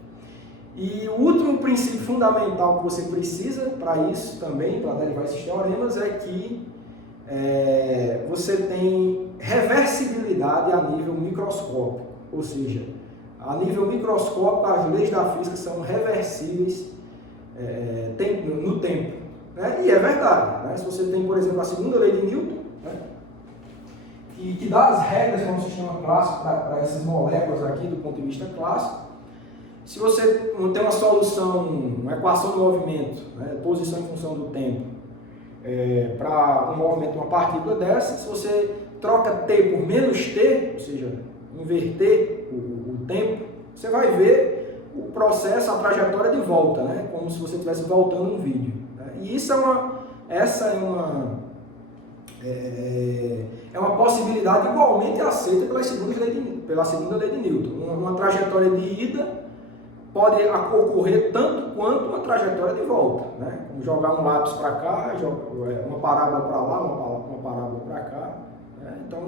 E o último princípio fundamental que você precisa para isso também, para derivar esses teoremas, é que você tem reversibilidade a nível microscópico, ou seja, a nível microscópico as leis da física são reversíveis no tempo. Né? E é verdade, né? Se você tem, por exemplo, a segunda lei de Newton, né, que dá as regras para um sistema clássico, para essas moléculas aqui do ponto de vista clássico. Se você não tem uma solução, uma equação de movimento, né, posição em função do tempo, para um movimento de uma partícula dessa, se você troca t por menos t, ou seja, inverter o tempo, você vai ver o processo, a trajetória de volta, né, como se você estivesse voltando um vídeo. Né? E isso é uma possibilidade igualmente aceita pela segunda lei de Newton. Uma trajetória de ida pode ocorrer tanto quanto uma trajetória de volta, né? Como jogar um lápis para cá, uma parábola para lá, uma parábola para cá. Né? Então,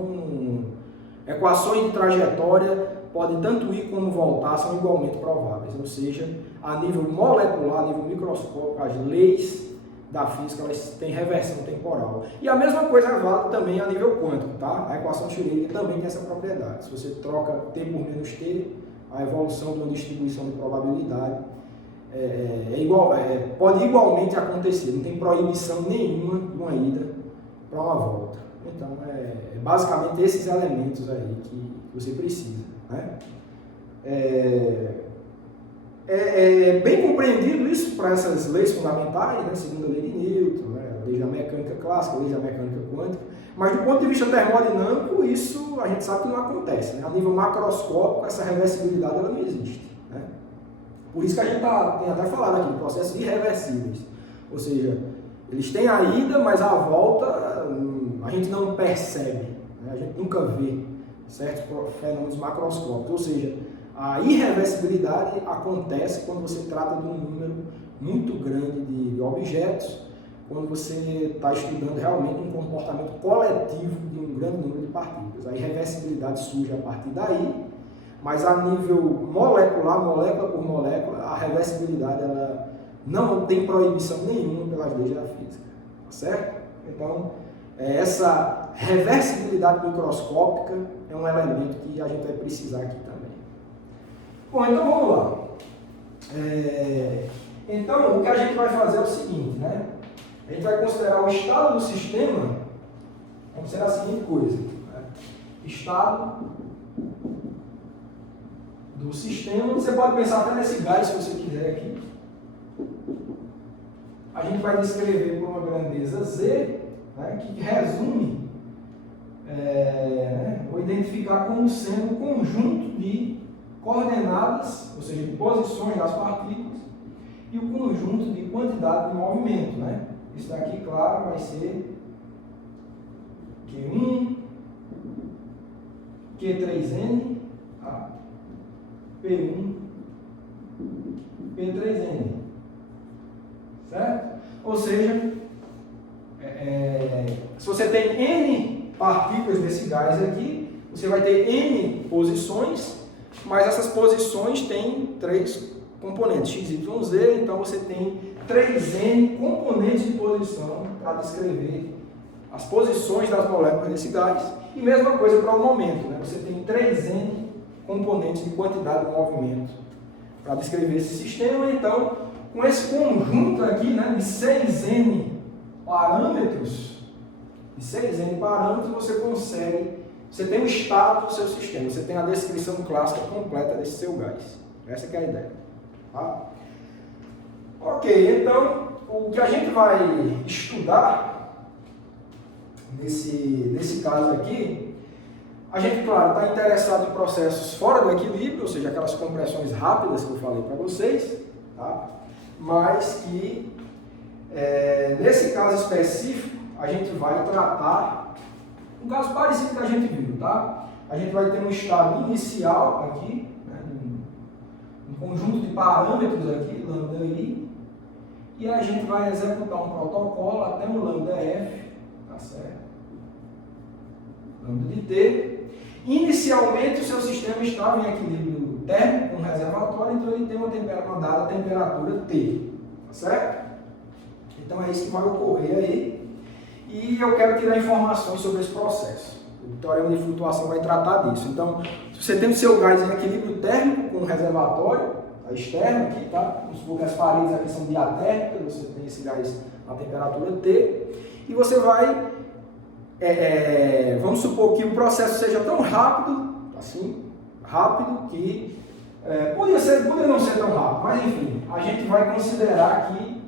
equações de trajetória podem tanto ir como voltar, são igualmente prováveis. Ou seja, a nível molecular, a nível microscópico, as leis da física elas têm reversão temporal. E a mesma coisa é válida também a nível quântico, tá? A equação de Schrödinger também tem essa propriedade. Se você troca t por menos t, a evolução de uma distribuição de probabilidade pode igualmente acontecer, não tem proibição nenhuma de uma ida para uma volta. Então, basicamente esses elementos aí que você precisa. Né? É bem compreendido isso para essas leis fundamentais, né? Segunda lei de Newton, né? A lei da mecânica clássica, a lei da mecânica quântica, mas do ponto de vista termodinâmico, isso a gente sabe que não acontece. Né? A nível macroscópico, essa reversibilidade ela não existe. Né? Por isso que a gente tem até falado aqui, processos irreversíveis. Ou seja, eles têm a ida, mas a volta a gente não percebe, né? A gente nunca vê certos fenômenos macroscópicos. Ou seja, a irreversibilidade acontece quando você trata de um número muito grande de objetos, quando você está estudando realmente um comportamento coletivo de um grande número de partículas. A irreversibilidade surge a partir daí, mas a nível molecular, molécula por molécula, a reversibilidade ela não tem proibição nenhuma pelas leis da física, tá certo? Então, essa reversibilidade microscópica é um elemento que a gente vai precisar aqui também. Bom, então vamos lá. Então, o que a gente vai fazer é o seguinte, né? A gente vai considerar o estado do sistema, vamos considerar a seguinte coisa, né? Estado do sistema, você pode pensar até nesse gás se você quiser aqui. A gente vai descrever por uma grandeza Z, né, que resume, ou identificar como sendo um conjunto de coordenadas, ou seja, de posições das partículas, e o conjunto de quantidade de movimento, né? Isso daqui, claro, vai ser Q1, Q3N, tá? P1, P3N, certo? Ou seja, se você tem N partículas desse gás aqui, você vai ter N posições, mas essas posições têm 3 componentes, x, y, z, então você tem 3N componentes de posição para descrever as posições das moléculas desse gás, e mesma coisa para o momento, né? Você tem 3N componentes de quantidade de movimento para descrever esse sistema. Então, com esse conjunto aqui, né, de 6N parâmetros, você consegue, você tem o estado do seu sistema, você tem a descrição clássica completa desse seu gás. Essa que é a ideia. Tá? Ok, então, o que a gente vai estudar nesse caso aqui, a gente, claro, está interessado em processos fora do equilíbrio, ou seja, aquelas compressões rápidas que eu falei para vocês, tá? Mas que, nesse caso específico, a gente vai tratar um caso parecido que a gente viu, tá? A gente vai ter um estado inicial aqui, né, um conjunto de parâmetros aqui, lambda I, e a gente vai executar um protocolo até um lambda F, tá certo? Lambda de T. Inicialmente, o seu sistema estava em equilíbrio térmico com reservatório, então ele tem uma dada temperatura T, tá certo? Então é isso que vai ocorrer aí, e eu quero tirar informações sobre esse processo. O teorema de flutuação vai tratar disso. Então, se você tem o seu gás em equilíbrio térmico com reservatório, tá, externo aqui, tá? Vamos supor que as paredes aqui são diatérmicas, você tem esse gás na temperatura T, e você vai, vamos supor que o processo seja tão rápido, assim, rápido que, podia não ser tão rápido, mas enfim, a gente vai considerar que,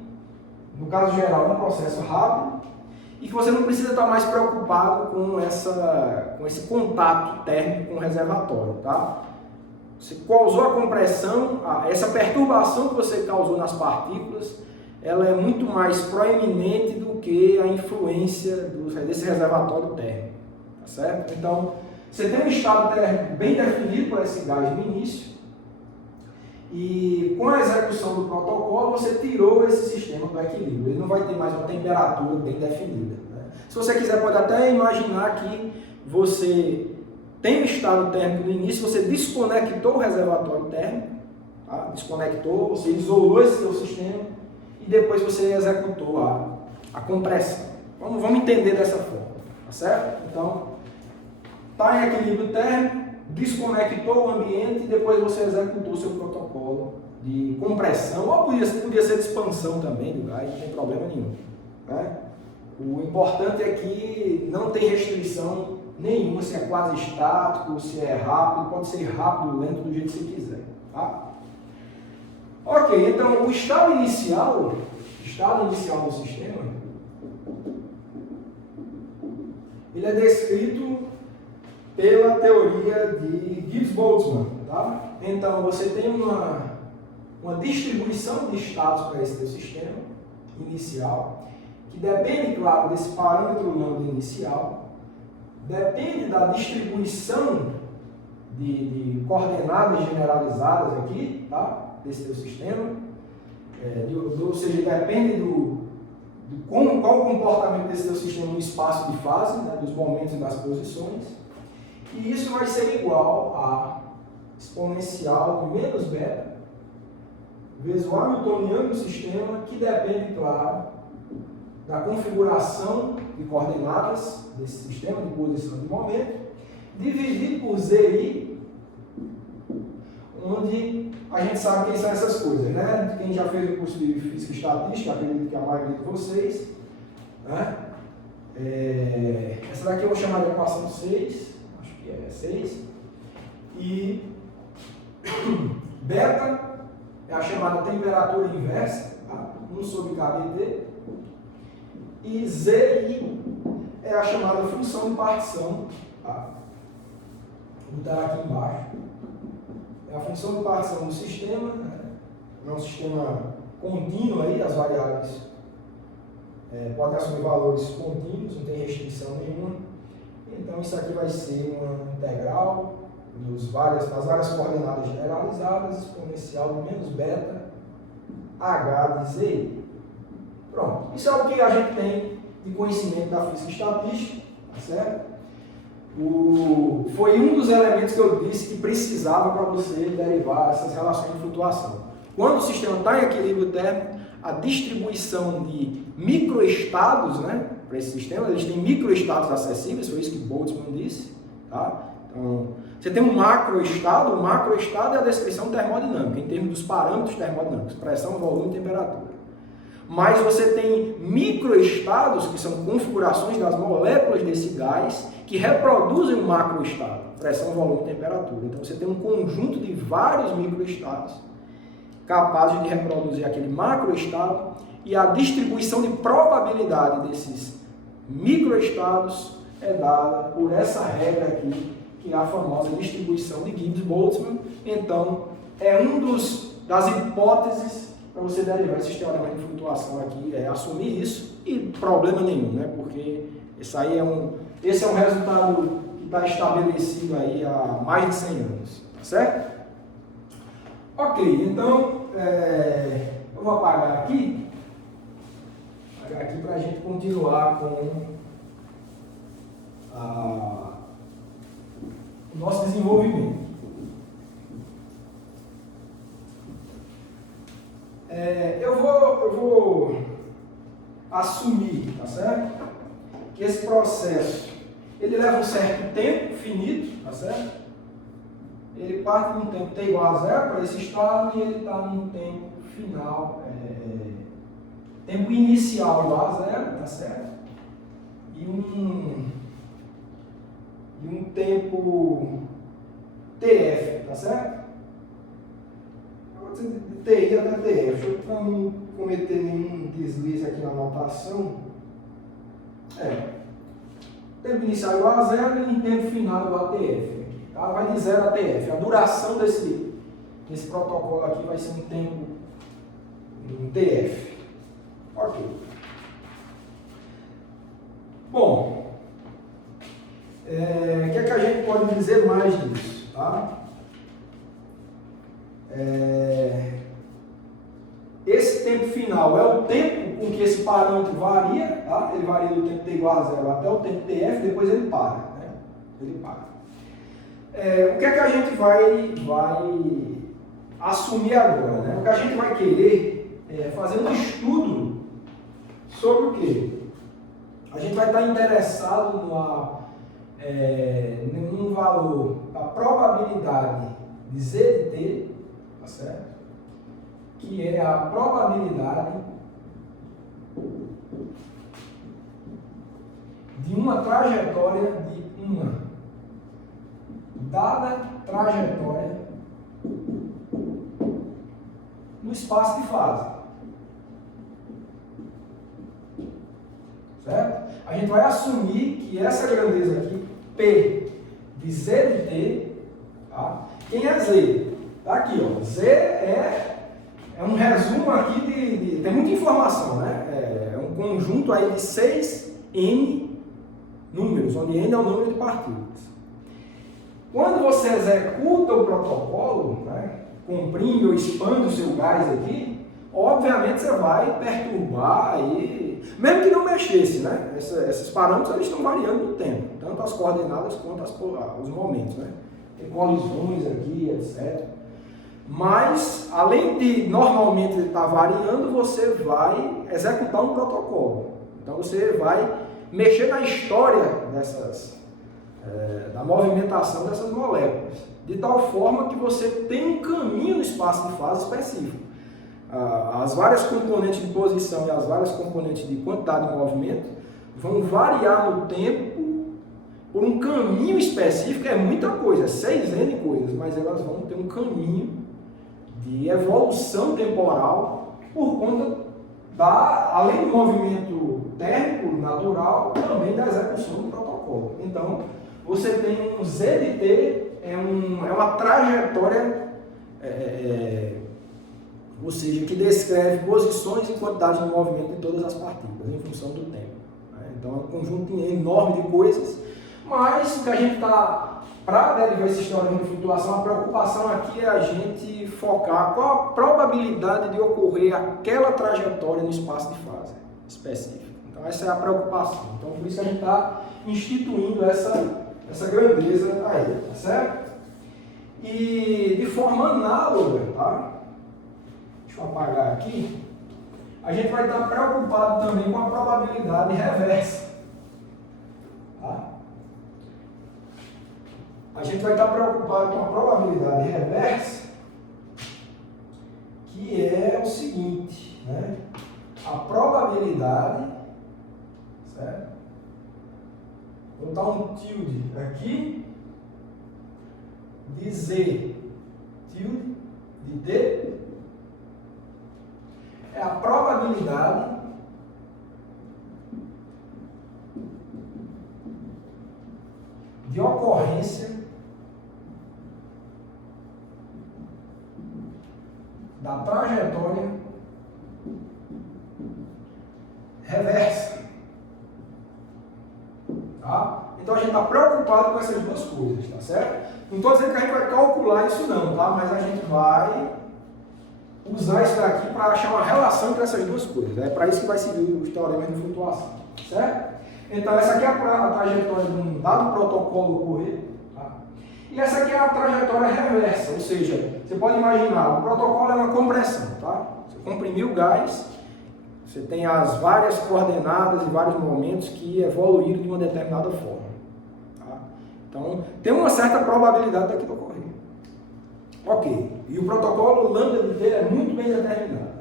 no caso geral, é um processo rápido, e que você não precisa estar mais preocupado com esse contato térmico com o reservatório, tá? Você causou a compressão, essa perturbação que você causou nas partículas, ela é muito mais proeminente do que a influência desse reservatório térmico, tá certo? Então, você tem um estado térmico bem definido para esse gás no início, e com a execução do protocolo, você tirou esse sistema do equilíbrio. Ele não vai ter mais uma temperatura bem definida, né? Se você quiser, pode até imaginar que você tem um estado térmico no início, você desconectou o reservatório térmico, tá? Desconectou, você isolou esse seu sistema e depois você executou a compressão. Vamos entender dessa forma, tá certo? Então, está em equilíbrio térmico, desconectou o ambiente e depois você executou o seu protocolo de compressão, ou podia ser de expansão também do gás, não tem problema nenhum, né? O importante é que não tem restrição nenhuma, se é quase estático, se é rápido, pode ser rápido, lento, do jeito que você quiser, tá? Ok, então o estado inicial do sistema, ele é descrito pela teoria de Gibbs-Boltzmann, tá? Então você tem uma distribuição de estados para esse teu sistema inicial, que depende, claro, desse parâmetro lambda inicial, depende da distribuição de coordenadas generalizadas aqui, tá? Desse teu sistema, ou seja, depende qual o comportamento desse teu sistema no espaço de fase, né? Dos momentos e das posições, e isso vai ser igual a exponencial de menos beta vezes o hamiltoniano do sistema, que depende, claro, da configuração de coordenadas desse sistema de posição de momento, dividido por ZI, onde a gente sabe quem são essas coisas, né? Quem já fez o curso de Física e Estatística, acredito que a maioria de vocês, né? Essa daqui eu vou chamar de equação 6, acho que é 6, e beta é a chamada temperatura inversa, tá? 1 sobre kBT, e ZI é a chamada função de partição, tá? Vou botar aqui embaixo. É a função de partição do sistema, né? É um sistema contínuo aí, as variáveis podem assumir valores contínuos, não tem restrição nenhuma. Então isso aqui vai ser uma integral das várias coordenadas generalizadas, exponencial de menos beta h de ZI. Pronto. Isso é o que a gente tem de conhecimento da física estatística, tá certo? Foi um dos elementos que eu disse que precisava para você derivar essas relações de flutuação. Quando o sistema está em equilíbrio térmico, a distribuição de microestados, né, para esse sistema, eles têm microestados acessíveis, foi isso que Boltzmann disse, tá? Então, você tem um macroestado, o macroestado é a descrição termodinâmica, em termos dos parâmetros termodinâmicos, pressão, volume e temperatura. Mas você tem microestados, que são configurações das moléculas desse gás, que reproduzem um macroestado, pressão, volume e temperatura. Então você tem um conjunto de vários microestados capazes de reproduzir aquele macroestado, e a distribuição de probabilidade desses microestados é dada por essa regra aqui, que é a famosa distribuição de Gibbs-Boltzmann. Então, é das hipóteses para você derivar esse teorema de flutuação aqui, é assumir isso, e problema nenhum, né? Porque esse é um resultado que está estabelecido aí há mais de 100 anos, tá certo? Ok, então, eu vou apagar aqui para a gente continuar com o nosso desenvolvimento. Eu vou assumir, tá certo? Que esse processo, ele leva um certo tempo finito, tá certo? Ele parte de um tempo t igual a zero para esse estado, e ele está num tempo final, tempo inicial igual a zero, tá certo? E um tempo TF, tá certo? Eu vou dizer de TI até TF, para não cometer nenhum deslize aqui na anotação. Tempo inicial igual a zero e um tempo final igual a TF. Tá? Vai de 0 a TF. A duração desse protocolo aqui vai ser um tempo TF. Ok. Bom, o que é que a gente pode dizer mais disso? Tá? Esse tempo final é o tempo com que esse parâmetro varia, tá? Ele varia do tempo t igual a zero até o tempo TF, depois ele para. Né? Ele para. O que é que a gente vai assumir agora? Né? O que a gente vai querer é fazer um estudo sobre o quê? A gente vai estar interessado num valor da probabilidade de Z de T, tá certo? Que é a probabilidade de uma trajetória de uma dada trajetória no espaço de fase. Certo? A gente vai assumir que essa grandeza aqui, P de Z de T, tá? Quem é Z? Tá aqui, ó. Z é um resumo aqui tem muita informação, né? É um conjunto aí de 6 N números, onde N é o número de partículas. Quando você executa o protocolo, né, comprime ou expande o seu gás aqui, obviamente você vai perturbar aí, mesmo que não mexesse, né? Esses parâmetros eles estão variando no tempo, tanto as coordenadas quanto os momentos, né? ter colisões aqui, etc. Mas, além de normalmente estar variando, você vai executar um protocolo. Então, você vai mexer na história da movimentação dessas moléculas, de tal forma que você tem um caminho no espaço de fase específico. As várias componentes de posição e as várias componentes de quantidade de movimento vão variar no tempo por um caminho específico. É muita coisa, 6N coisas, mas elas vão ter um caminho de evolução temporal por conta além do movimento térmico natural, também da execução do protocolo. Então, você tem um ZDT, é uma trajetória, ou seja, que descreve posições e quantidade de movimento de todas as partículas, em função do tempo. Então, é um conjunto enorme de coisas, mas o que a gente está, para derivar esse teorema de flutuação, a preocupação aqui é a gente focar qual a probabilidade de ocorrer aquela trajetória no espaço de fase específico. Então, essa é a preocupação. Então, por isso que a gente está instituindo essa grandeza aí, tá certo? E de forma análoga, tá? Deixa eu apagar aqui. A gente vai estar preocupado também com a probabilidade reversa. Tá? A gente vai estar preocupado com a probabilidade reversa, que é o seguinte, né? A probabilidade, certo? Vou botar um tilde aqui, de Z, tilde, de D, é a probabilidade de ocorrência da trajetória reversa. Tá? Então a gente está preocupado com essas duas coisas, tá certo? Não estou dizendo que a gente vai calcular isso não, tá? Mas a gente vai usar isso daqui para achar uma relação entre essas duas coisas. É para isso que vai servir os teoremas de flutuação, certo? Então essa aqui é a trajetória de um dado protocolo ocorrer, tá? E essa aqui é a trajetória reversa, ou seja, você pode imaginar, o protocolo é uma compressão, tá? Você comprimiu o gás, você tem as várias coordenadas e vários momentos que evoluíram de uma determinada forma, tá? Então tem uma certa probabilidade daquilo ocorrer. Ok, e o protocolo lambda de T é muito bem determinado.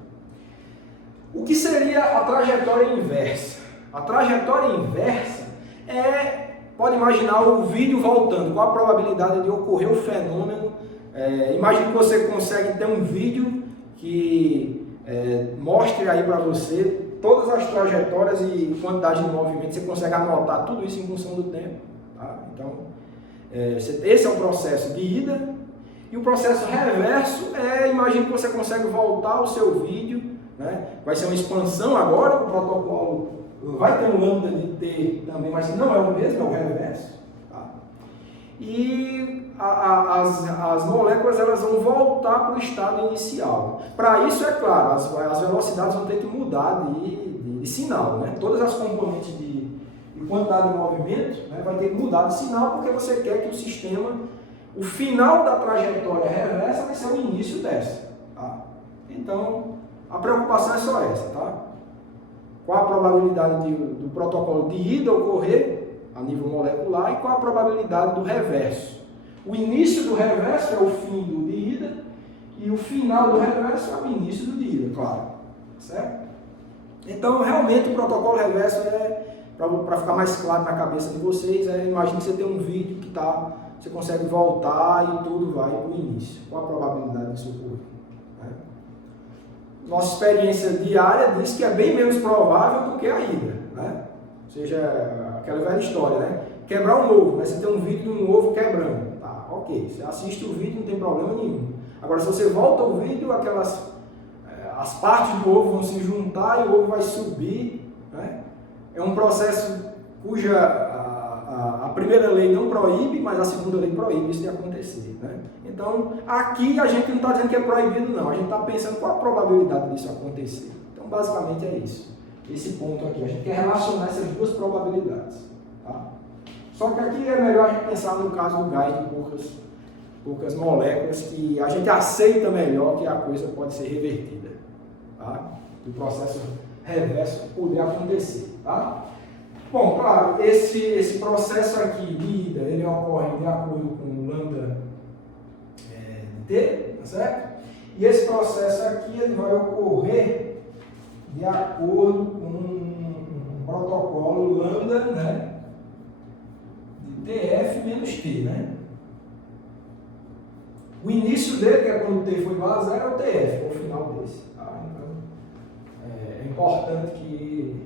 O que seria a trajetória inversa? A trajetória inversa pode imaginar o vídeo voltando, qual a probabilidade de ocorrer o fenômeno. Imagine que você consegue ter um vídeo que mostre aí para você todas as trajetórias e quantidade de movimento, você consegue anotar tudo isso em função do tempo. Tá? Então, esse é o processo de ida. E o processo reverso imagine que você consegue voltar o seu vídeo, né? Vai ser uma expansão agora, o protocolo vai ter um lambda de T também, mas não é o mesmo, é o reverso. Tá? E as moléculas elas vão voltar para o estado inicial. Para isso, é claro, as velocidades vão ter que mudar de sinal. Né? Todas as componentes de quantidade de movimento, né, vai ter que mudar de sinal, porque você quer que o sistema... O final da trajetória reversa vai ser o início dessa. Tá? Então, a preocupação é só essa. Tá? Qual a probabilidade do protocolo de ida ocorrer a nível molecular e qual a probabilidade do reverso. O início do reverso é o fim do de ida e o final do reverso é o início do de ida, claro. Certo? Então, realmente, o protocolo reverso para ficar mais claro na cabeça de vocês, imagine que você tem um vídeo que você consegue voltar e tudo vai para o início. Qual a probabilidade disso ocorrer? Nossa experiência diária diz que é bem menos provável do que a ida. Né? Ou seja, aquela velha história, né? Quebrar um ovo, né? Você tem um vídeo de um ovo quebrando. Tá, ok, você assiste o vídeo, não tem problema nenhum. Agora, se você volta o vídeo, as partes do ovo vão se juntar e o ovo vai subir. Né? É um processo cuja a primeira lei não proíbe, mas a segunda lei proíbe isso de acontecer. Né? Então, aqui a gente não está dizendo que é proibido, não. A gente está pensando qual a probabilidade disso acontecer. Então, basicamente é isso. Esse ponto aqui. A gente quer relacionar essas duas probabilidades. Tá? Só que aqui é melhor a gente pensar no caso do gás de poucas poucas moléculas que a gente aceita melhor que a coisa pode ser revertida, tá? O processo reverso poder acontecer, tá? Bom, claro, esse processo aqui de ida, ele ocorre de acordo com o lambda de t, tá certo? E esse processo aqui, ele vai ocorrer de acordo com um protocolo lambda, né, de tf menos t, né? O início dele, que é quando o t foi igual a zero, é o tf, é o final desse, tá? Então, é importante que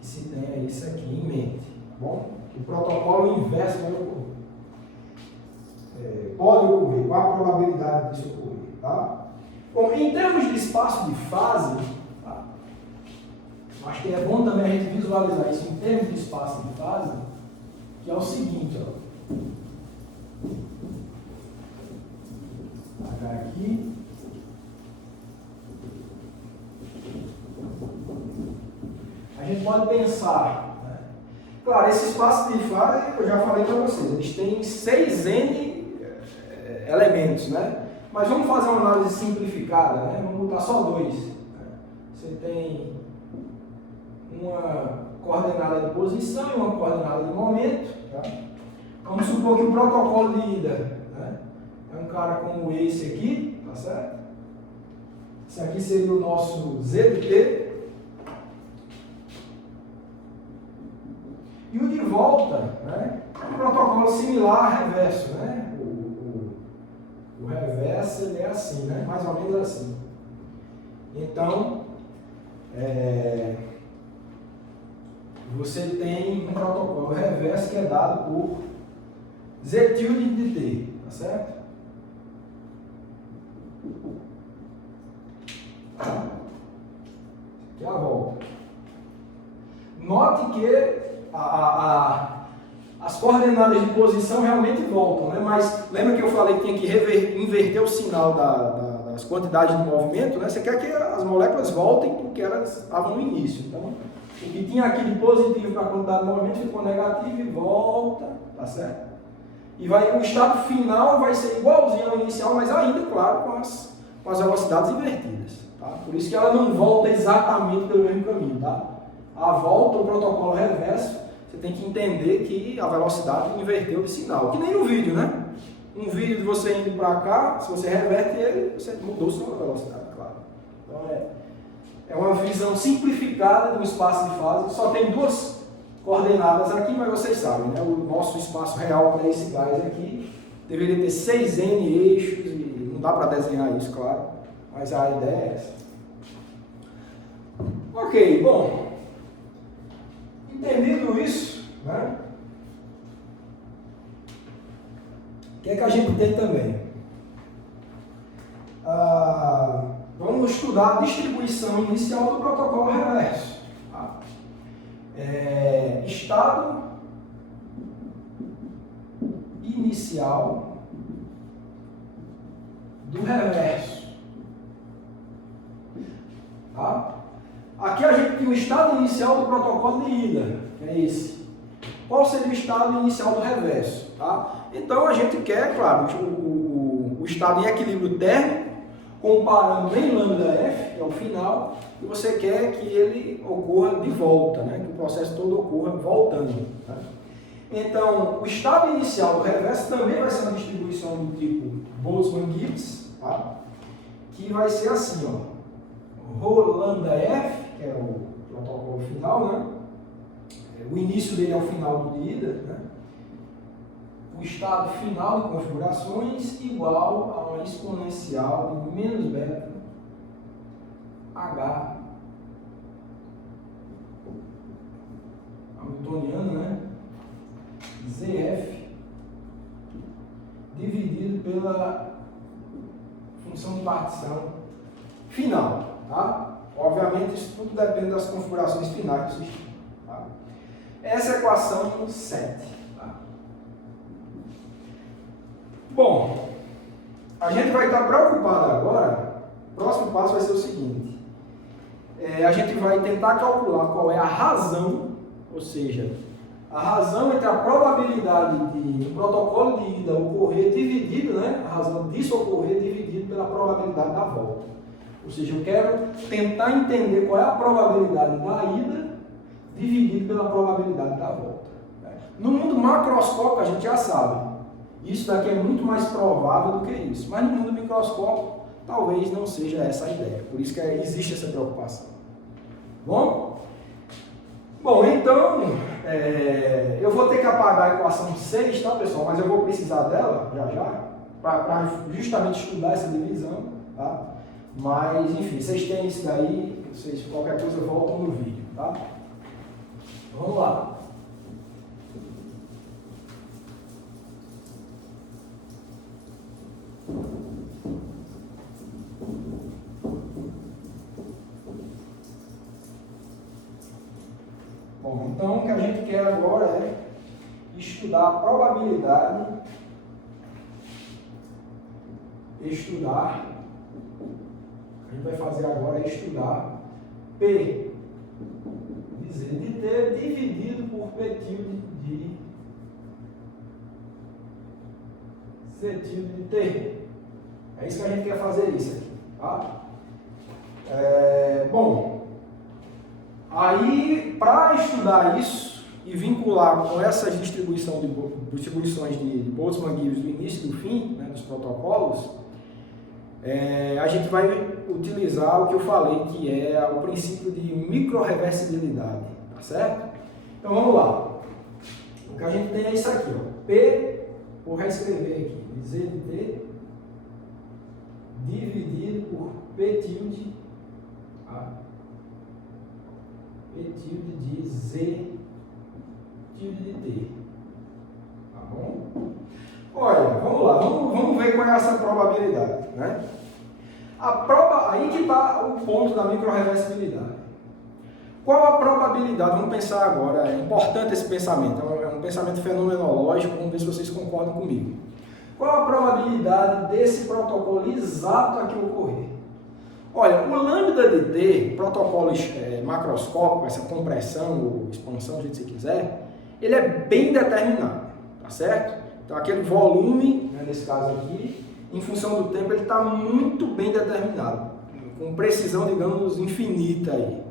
se tenha isso aqui em mente, tá bom? O protocolo inverso vai ocorrer. Pode ocorrer, qual a probabilidade disso ocorrer, tá? Bom, em termos de espaço de fase, tá? Acho que é bom também a gente visualizar isso em termos de espaço de fase, que é o seguinte, ó. H aqui. A gente pode pensar, né? Claro, esse espaço de fase, eu já falei para vocês, eles têm 6n elementos, né? Mas vamos fazer uma análise simplificada, né? Vamos botar só 2. Né? Você tem uma coordenada de posição e uma coordenada de momento, tá? Vamos supor que o protocolo de ida, né, é um cara como esse aqui, tá certo? Esse aqui seria o nosso Z de T. E o de volta, né, é um protocolo similar reverso, né? O reverso ele é assim, né? Mais ou menos assim. Então, você tem um protocolo reverso que é dado por Z tilde de T, tá certo? Aqui é a volta. Note que as coordenadas de posição realmente voltam, né? Mas lembra que eu falei que tinha que inverter o sinal das quantidades de movimento, né? Você quer que as moléculas voltem porque elas estavam no início. Então, o que tinha aqui de positivo para a quantidade de movimento ficou negativo e volta, tá certo? E o estado final vai ser igualzinho ao inicial, mas ainda, claro, com as velocidades invertidas, tá? Por isso que ela não volta exatamente pelo mesmo caminho, tá? A volta, o protocolo reverso, você tem que entender que a velocidade inverteu de sinal. Que nem no vídeo, né? Um vídeo de você indo para cá, se você reverte ele, você mudou sua velocidade, claro. Então é uma visão simplificada do espaço de fase. Só tem 2 coordenadas aqui, mas vocês sabem, né? O nosso espaço real para esse gás aqui deveria ter 6n eixos, e não dá para desenhar isso, claro, mas a ideia é essa. Ok, bom. Entendido isso, né? O que é que a gente tem também? Vamos estudar a distribuição inicial do protocolo reverso. Tá? Estado inicial do reverso. Tá? Aqui a gente tem o estado inicial do protocolo de ida, que é esse. Qual seria o estado inicial do reverso? Tá? Então a gente quer, claro, o estado em equilíbrio térmico, comparando em λf, que é o final, e você quer que ele ocorra de volta, né? Que o processo todo ocorra voltando. Tá? Então, o estado inicial do reverso também vai ser uma distribuição do tipo Boltzmann-Gibbs, tá? Que vai ser assim, ó. Rho lambda f, que é o protocolo final, né? O início dele é o final do de ida, né? O estado final de configurações igual a uma exponencial de menos beta H hamiltoniano, né? ZF dividido pela função de partição final, tá? Obviamente isso tudo depende das configurações finais do sistema, tá? Essa é a equação 7, tá? Bom, a gente vai estar preocupado agora. O próximo passo vai ser o seguinte: a gente vai tentar calcular qual é a razão, ou seja, A razão entre a probabilidade de um protocolo de ida ocorrer dividido, né? A razão disso ocorrer dividido pela probabilidade da volta. Ou seja, eu quero tentar entender qual é a probabilidade da ida dividido pela probabilidade da volta. No mundo macroscópico a gente já sabe. Isso daqui é muito mais provável do que isso. Mas no mundo microscópico talvez não seja essa a ideia. Por isso que existe essa preocupação. Bom, então, eu vou ter que apagar a equação 6, tá, pessoal? Mas eu vou precisar dela já, para justamente estudar essa divisão, tá? Mas, enfim, vocês têm isso daí, qualquer coisa voltam no vídeo, tá? Vamos lá. Bom, então o que a gente quer agora é estudar a probabilidade, o que a gente vai fazer agora é estudar P de Z de T dividido por P tilde de Z tilde de T. É isso que a gente quer fazer isso aqui, tá? Bom, aí para estudar isso e vincular com essas distribuições de Boltzmann-Gibbs do início e do fim, né, dos protocolos, a gente vai utilizar o que eu falei, que é o princípio de microreversibilidade, tá certo? Então vamos lá. O que a gente tem é isso aqui, ó. P, vou reescrever aqui, Z de T dividido por P tilde, tá? P tilde de Z tilde de T, tá bom? Olha, vamos lá, vamos ver qual é essa probabilidade, né? Aí que está o ponto da microreversibilidade. Qual a probabilidade? Vamos pensar agora, é importante esse pensamento, é um pensamento fenomenológico, vamos ver se vocês concordam comigo. Qual a probabilidade desse protocolo exato aqui ocorrer? Olha, o lambda de T, protocolo macroscópico, essa compressão ou expansão, do jeito que você quiser, ele é bem determinado, tá certo? Então aquele volume, né, nesse caso aqui, em função do tempo, ele está muito bem determinado, com precisão, digamos, infinita aí,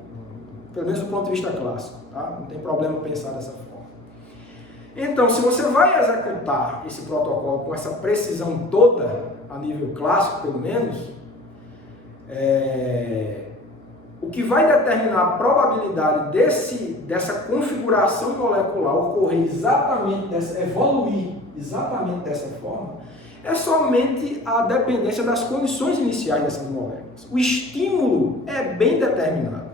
pelo menos do ponto de vista clássico, tá? Não tem problema pensar dessa forma. Então, se você vai executar esse protocolo com essa precisão toda, a nível clássico pelo menos, o que vai determinar a probabilidade dessa configuração molecular ocorrer exatamente evoluir exatamente dessa forma, é somente a dependência das condições iniciais dessas moléculas. O estímulo é bem determinado,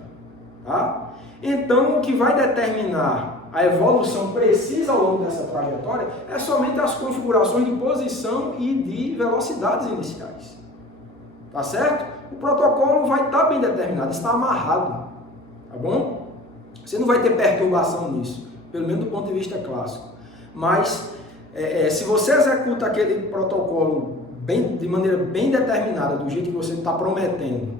tá? Então, o que vai determinar a evolução precisa ao longo dessa trajetória é somente as configurações de posição e de velocidades iniciais. Tá certo? O protocolo vai estar bem determinado, está amarrado. Tá bom? Você não vai ter perturbação nisso, pelo menos do ponto de vista clássico. Mas, se você executa aquele protocolo de maneira bem determinada, do jeito que você está prometendo,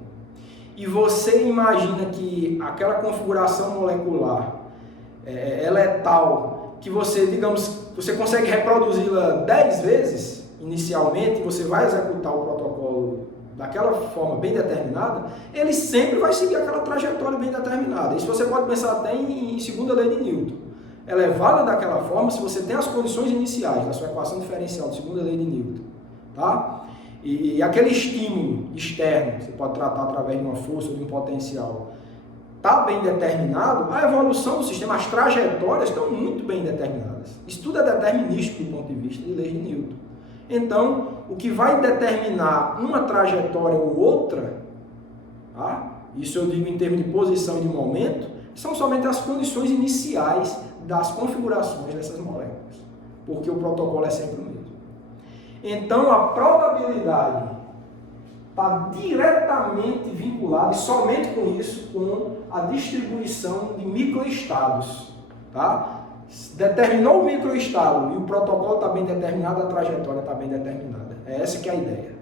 e você imagina que aquela configuração molecular ela é tal que você, digamos, você consegue reproduzi-la 10 vezes inicialmente, e você vai executar o protocolo daquela forma bem determinada, ele sempre vai seguir aquela trajetória bem determinada. Isso você pode pensar até em segunda lei de Newton. Ela é válida daquela forma se você tem as condições iniciais da sua equação diferencial de segunda lei de Newton, tá? E aquele estímulo externo, você pode tratar através de uma força ou de um potencial, está bem determinado, a evolução do sistema, as trajetórias estão muito bem determinadas. Isso tudo é determinístico do ponto de vista de lei de Newton. Então, o que vai determinar uma trajetória ou outra, tá? Isso eu digo em termos de posição e de momento, são somente as condições iniciais das configurações dessas moléculas, porque o protocolo é sempre o mesmo. Então, a probabilidade está diretamente vinculada, e somente com isso, com a distribuição de microestados, tá? Determinou o microestado e o protocolo está bem determinado, a trajetória está bem determinada. É essa que é a ideia,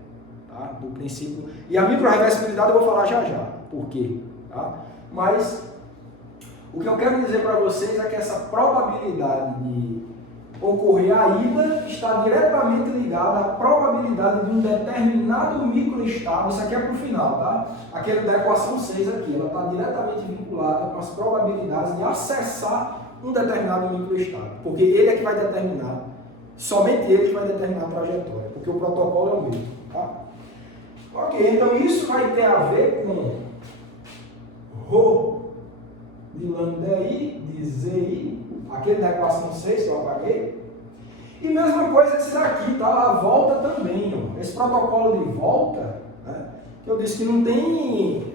tá? Do princípio. E a microreversibilidade eu vou falar já já, por quê, tá? Mas O que eu quero dizer para vocês é que essa probabilidade de ocorrer a ida está diretamente ligada à probabilidade de um determinado microestado. Isso aqui é para o final, tá? Aquele da equação 6 aqui, ela está diretamente vinculada com as probabilidades de acessar um determinado microestado, porque ele é que vai determinar, somente ele que vai determinar a trajetória, porque o protocolo é o mesmo, tá? Ok, então isso vai ter a ver com ρ de lambda I, de ZI, aquele da equação 6 que eu apaguei. E mesma coisa esse daqui, tá? A volta também, ó. Esse protocolo de volta, né? Que eu disse que não tem...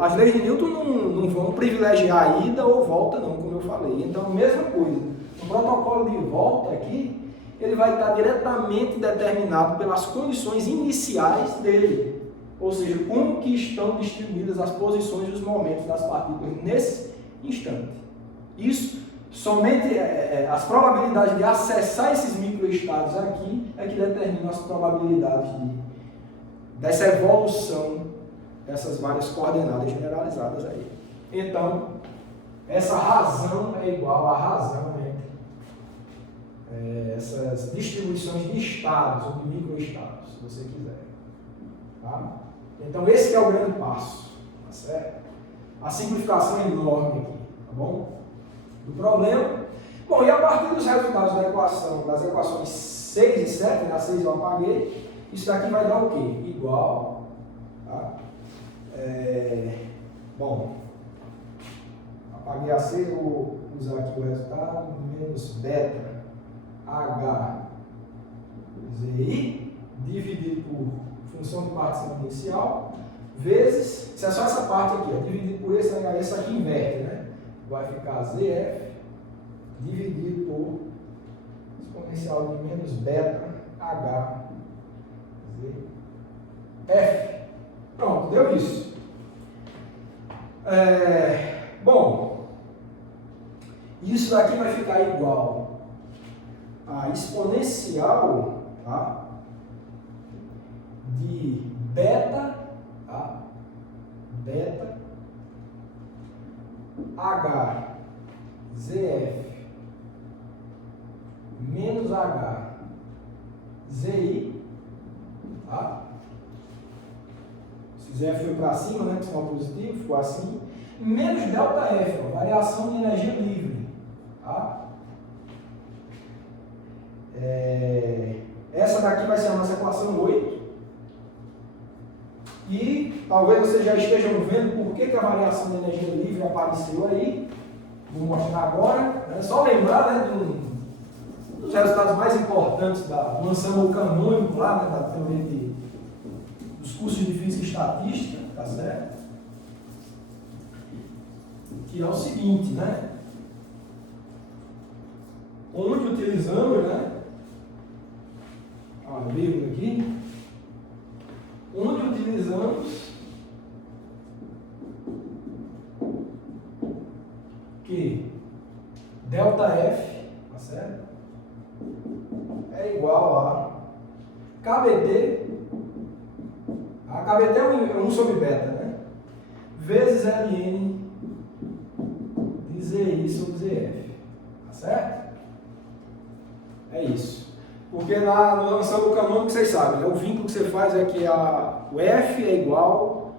as leis de Newton não vão privilegiar a ida ou volta não, como eu falei. Então, mesma coisa. O protocolo de volta aqui, ele vai estar diretamente determinado pelas condições iniciais dele. Ou seja, como que estão distribuídas as posições e os momentos das partículas nesse instante. Isso, somente as probabilidades de acessar esses microestados aqui é que determinam as probabilidades dessa evolução dessas várias coordenadas generalizadas aí. Então, essa razão é igual à razão entre essas distribuições de estados ou de microestados, se você quiser. Tá? Então, esse que é o grande passo, tá certo? A simplificação é enorme aqui, tá bom? Do problema. Bom, e a partir dos resultados da equação, das equações 6 e 7, na 6 eu apaguei, isso daqui vai dar o quê? Igual, tá? Bom, apaguei a 6, eu vou usar aqui o resultado, menos beta H ZI, dividido por função de partição inicial, vezes, se é só essa parte aqui, dividido por esse aqui inverte, né? Vai ficar ZF dividido por exponencial de menos beta H ZF. Pronto, deu isso. Bom, isso daqui vai ficar igual a exponencial, tá? De beta, tá? Beta H ZF menos H ZI, tá? Se ZF foi para cima, né, que sinal positivo, ficou assim, menos delta F, ó, variação de energia livre, tá? Essa daqui vai ser a nossa equação 8. E talvez vocês já estejam vendo por que a variação de energia livre apareceu aí. Vou mostrar agora. É só lembrar, né, dos resultados mais importantes do ensemble canônico lá, né, da teoria dos cursos de física e estatística, tá certo? Que é o seguinte, né? Onde utilizamos, né? A vírgula aqui. Onde utilizamos que ΔF, tá certo? É igual a KBT, a KBT é 1 sobre beta, né? Vezes Ln de ZI sobre ZF, tá certo? É isso. Porque no ensemble canônico, vocês sabem, né? O vínculo que você faz é que o F é igual,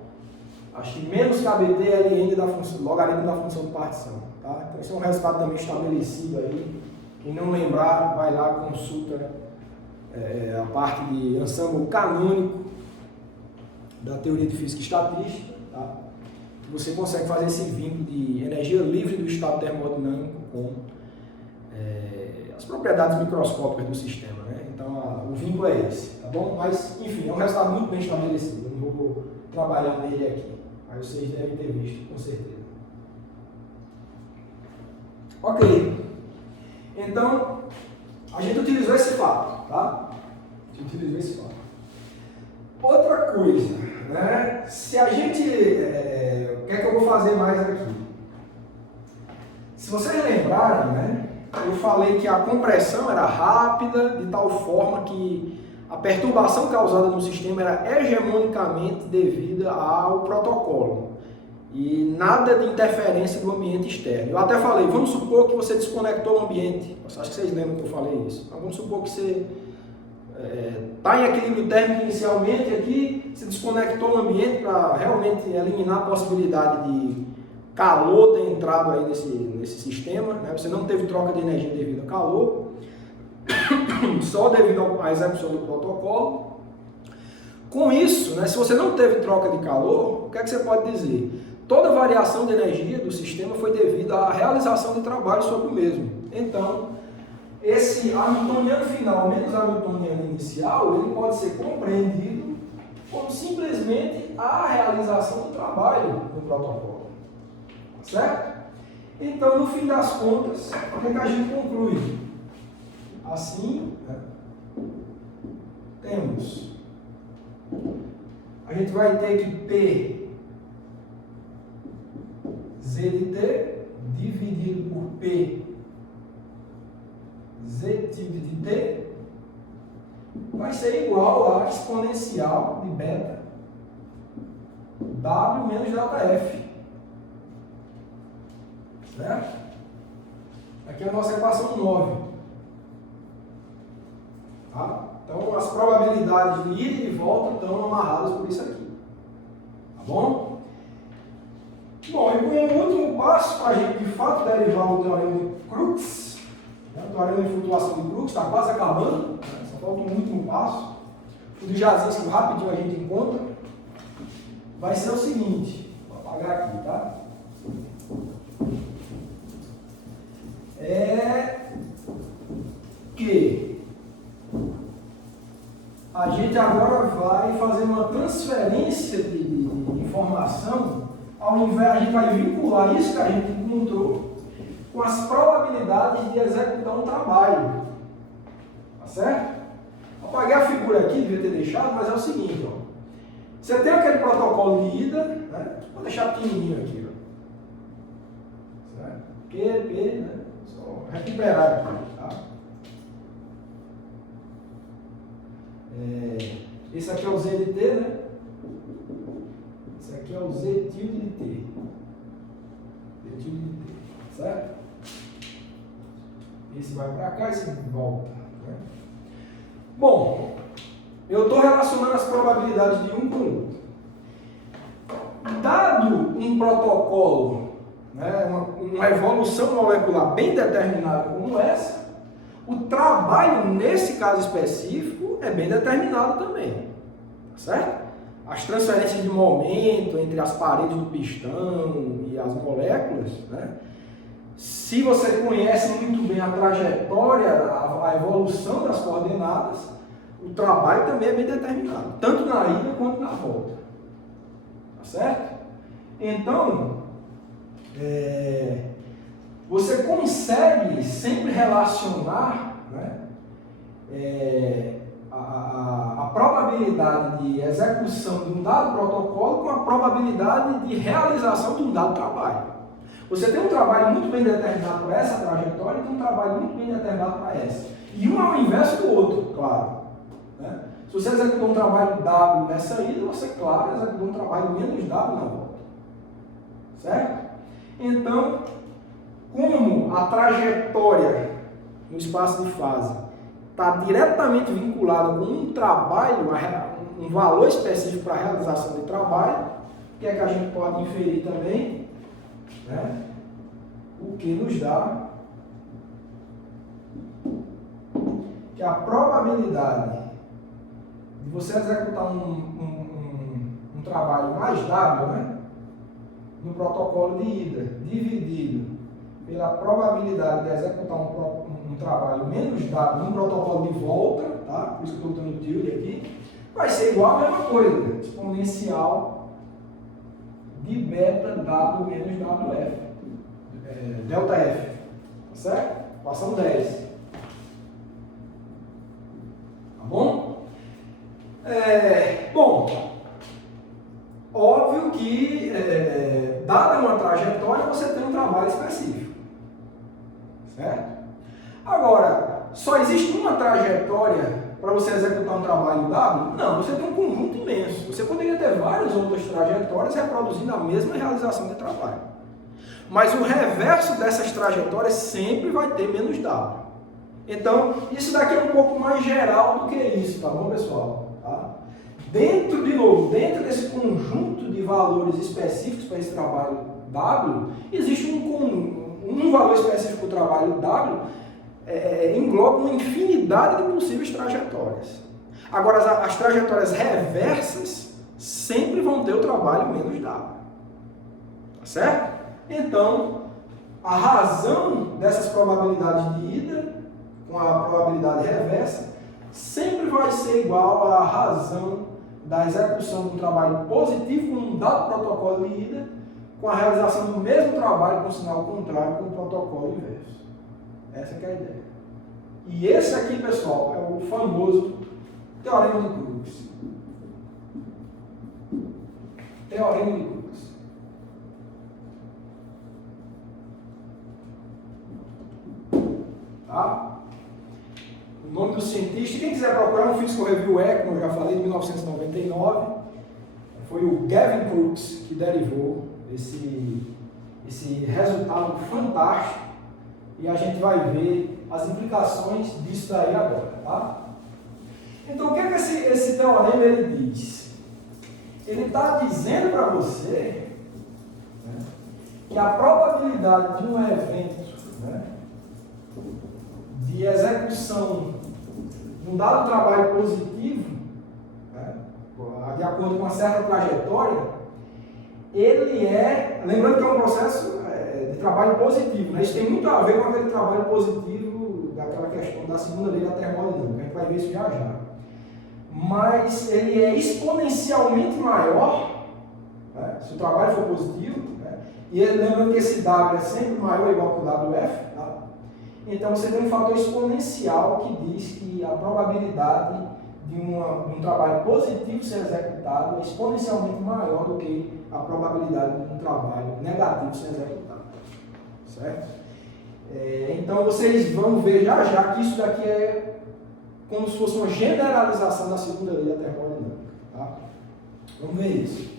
acho que menos KBT Ln da função, logaritmo da função de partição. Tá? Então, esse é um resultado também estabelecido aí. Quem não lembrar, vai lá, consulta a parte de ensemble canônico da teoria de física e estatística. Tá? Você consegue fazer esse vínculo de energia livre do estado termodinâmico com as propriedades microscópicas do sistema, né? Então, o vínculo é esse, tá bom? Mas, enfim, é um resultado muito bem estabelecido. Eu não vou trabalhar nele aqui, mas vocês devem ter visto, com certeza. Ok. Então, a gente utilizou esse fato, tá? A gente utilizou esse fato. Outra coisa, né? Se a gente... o que é que eu vou fazer mais aqui? Se vocês lembrarem, né? Eu falei que a compressão era rápida, de tal forma que a perturbação causada no sistema era hegemonicamente devida ao protocolo. e nada de interferência do ambiente externo. Eu até falei, vamos supor que você desconectou o ambiente. Acho que vocês lembram que eu falei isso. Mas vamos supor que você está em equilíbrio térmico inicialmente aqui, você desconectou o ambiente para realmente eliminar a possibilidade de calor ter entrado aí nesse sistema, né? Você não teve troca de energia devido ao calor, só devido à execução do protocolo. Com isso, né, se você não teve troca de calor, o que é que você pode dizer? Toda variação de energia do sistema foi devido à realização de trabalho sobre o mesmo. Então, esse hamiltoniano final menos hamiltoniano inicial, ele pode ser compreendido como simplesmente a realização do trabalho no protocolo. Certo? Então, no fim das contas, o que é que a gente conclui? Assim, né, temos, a gente vai ter que P Z de T dividido por P Z tilde de T vai ser igual a exponencial de beta W menos delta F. Certo? Aqui é a nossa equação 9. Tá? Então, as probabilidades de ida e de volta estão amarradas por isso aqui. Tá bom? Bom, e como último passo, para a gente de fato derivar o teorema de Crookes, né? O teorema de flutuação de Crookes está quase acabando, né? Só falta um último passo. O de Jasinski, rapidinho a gente encontra. Vai ser o seguinte, vou apagar aqui, tá? É que a gente agora vai fazer uma transferência de informação, ao invés a gente vai vincular isso que a gente encontrou com as probabilidades de executar um trabalho. Tá certo? Apaguei a figura aqui, devia ter deixado, mas é o seguinte, ó. Você tem aquele protocolo de ida, né? Vou deixar pequenininho aqui, ó. Certo? P, né? Só recuperar aqui, tá? Esse aqui é o Z de T, né? Esse aqui é o Z tilde de T. Z tilde de T, certo? Esse vai para cá e esse volta, né? Bom, eu estou relacionando as probabilidades de um com o outro. Dado um protocolo, né, uma evolução molecular bem determinada como essa, o trabalho nesse caso específico é bem determinado também, certo? As transferências de momento entre as paredes do pistão e as moléculas, né? Se você conhece muito bem a trajetória, a evolução das coordenadas, o trabalho também é bem determinado, tanto na ida quanto na volta, tá certo? Então, você consegue sempre relacionar, né, a probabilidade de execução de um dado protocolo com a probabilidade de realização de um dado trabalho. Você tem um trabalho muito bem determinado para essa trajetória e tem um trabalho muito bem determinado para essa. E um é o inverso do outro, claro, né? Se você executou um trabalho W nessa ida, você, claro, executou um trabalho menos W na volta. Certo? Então, como a trajetória no espaço de fase está diretamente vinculada com um trabalho, um valor específico para a realização de trabalho, o que é que a gente pode inferir também? Né? O que nos dá que a probabilidade de você executar um trabalho mais W, né, no protocolo de ida, dividido pela probabilidade de executar um trabalho menos W no protocolo de volta, tá? Por isso que eu estou dando tilde aqui, vai ser igual a mesma coisa, exponencial de beta W menos WF, delta F, tá certo? Equação 10. Tá bom? Bom, óbvio que, dada uma trajetória, você tem um trabalho específico, certo? Agora, só existe uma trajetória para você executar um trabalho W? Não, você tem um conjunto imenso. Você poderia ter várias outras trajetórias reproduzindo a mesma realização de trabalho. Mas o reverso dessas trajetórias sempre vai ter menos W. Então, isso daqui é um pouco mais geral do que isso, tá bom, pessoal? Tá? Dentro desse conjunto de valores específicos para esse trabalho W, existe um valor específico para o trabalho W, engloba uma infinidade de possíveis trajetórias. Agora, as trajetórias reversas sempre vão ter o trabalho menos W. Tá certo? Então, a razão dessas probabilidades de ida com a probabilidade reversa sempre vai ser igual à razão da execução de um trabalho positivo com um dado protocolo de ida com a realização do mesmo trabalho com sinal contrário com o protocolo inverso. Essa que é a ideia. E esse aqui, pessoal, é o famoso Teorema de Crookes. Teorema de Crookes. Tá? O nome do cientista, quem quiser procurar, um Physical Review como eu já falei, de 1999, foi o Gavin Crookes que derivou esse resultado fantástico e a gente vai ver as implicações disso daí agora, tá? Então, o que é que esse teorema ele diz? Ele está dizendo para você, né, que a probabilidade de um evento, né, de execução de um dado trabalho positivo, né, de acordo com uma certa trajetória, ele lembrando que é um processo de trabalho positivo, né? Isso tem muito a ver com aquele trabalho positivo daquela questão da segunda lei da termodinâmica, a gente vai ver isso já já. Mas ele é exponencialmente maior, né, se o trabalho for positivo, né, e lembrando que esse W é sempre maior ou igual que o WF, tá? Então você tem um fator exponencial que diz que a probabilidade de um trabalho positivo ser executado é exponencialmente maior do que a probabilidade de um trabalho negativo ser executado. Certo? Então vocês vão ver já já que isso daqui é como se fosse uma generalização da segunda lei da termodinâmica. Tá? Vamos ver isso.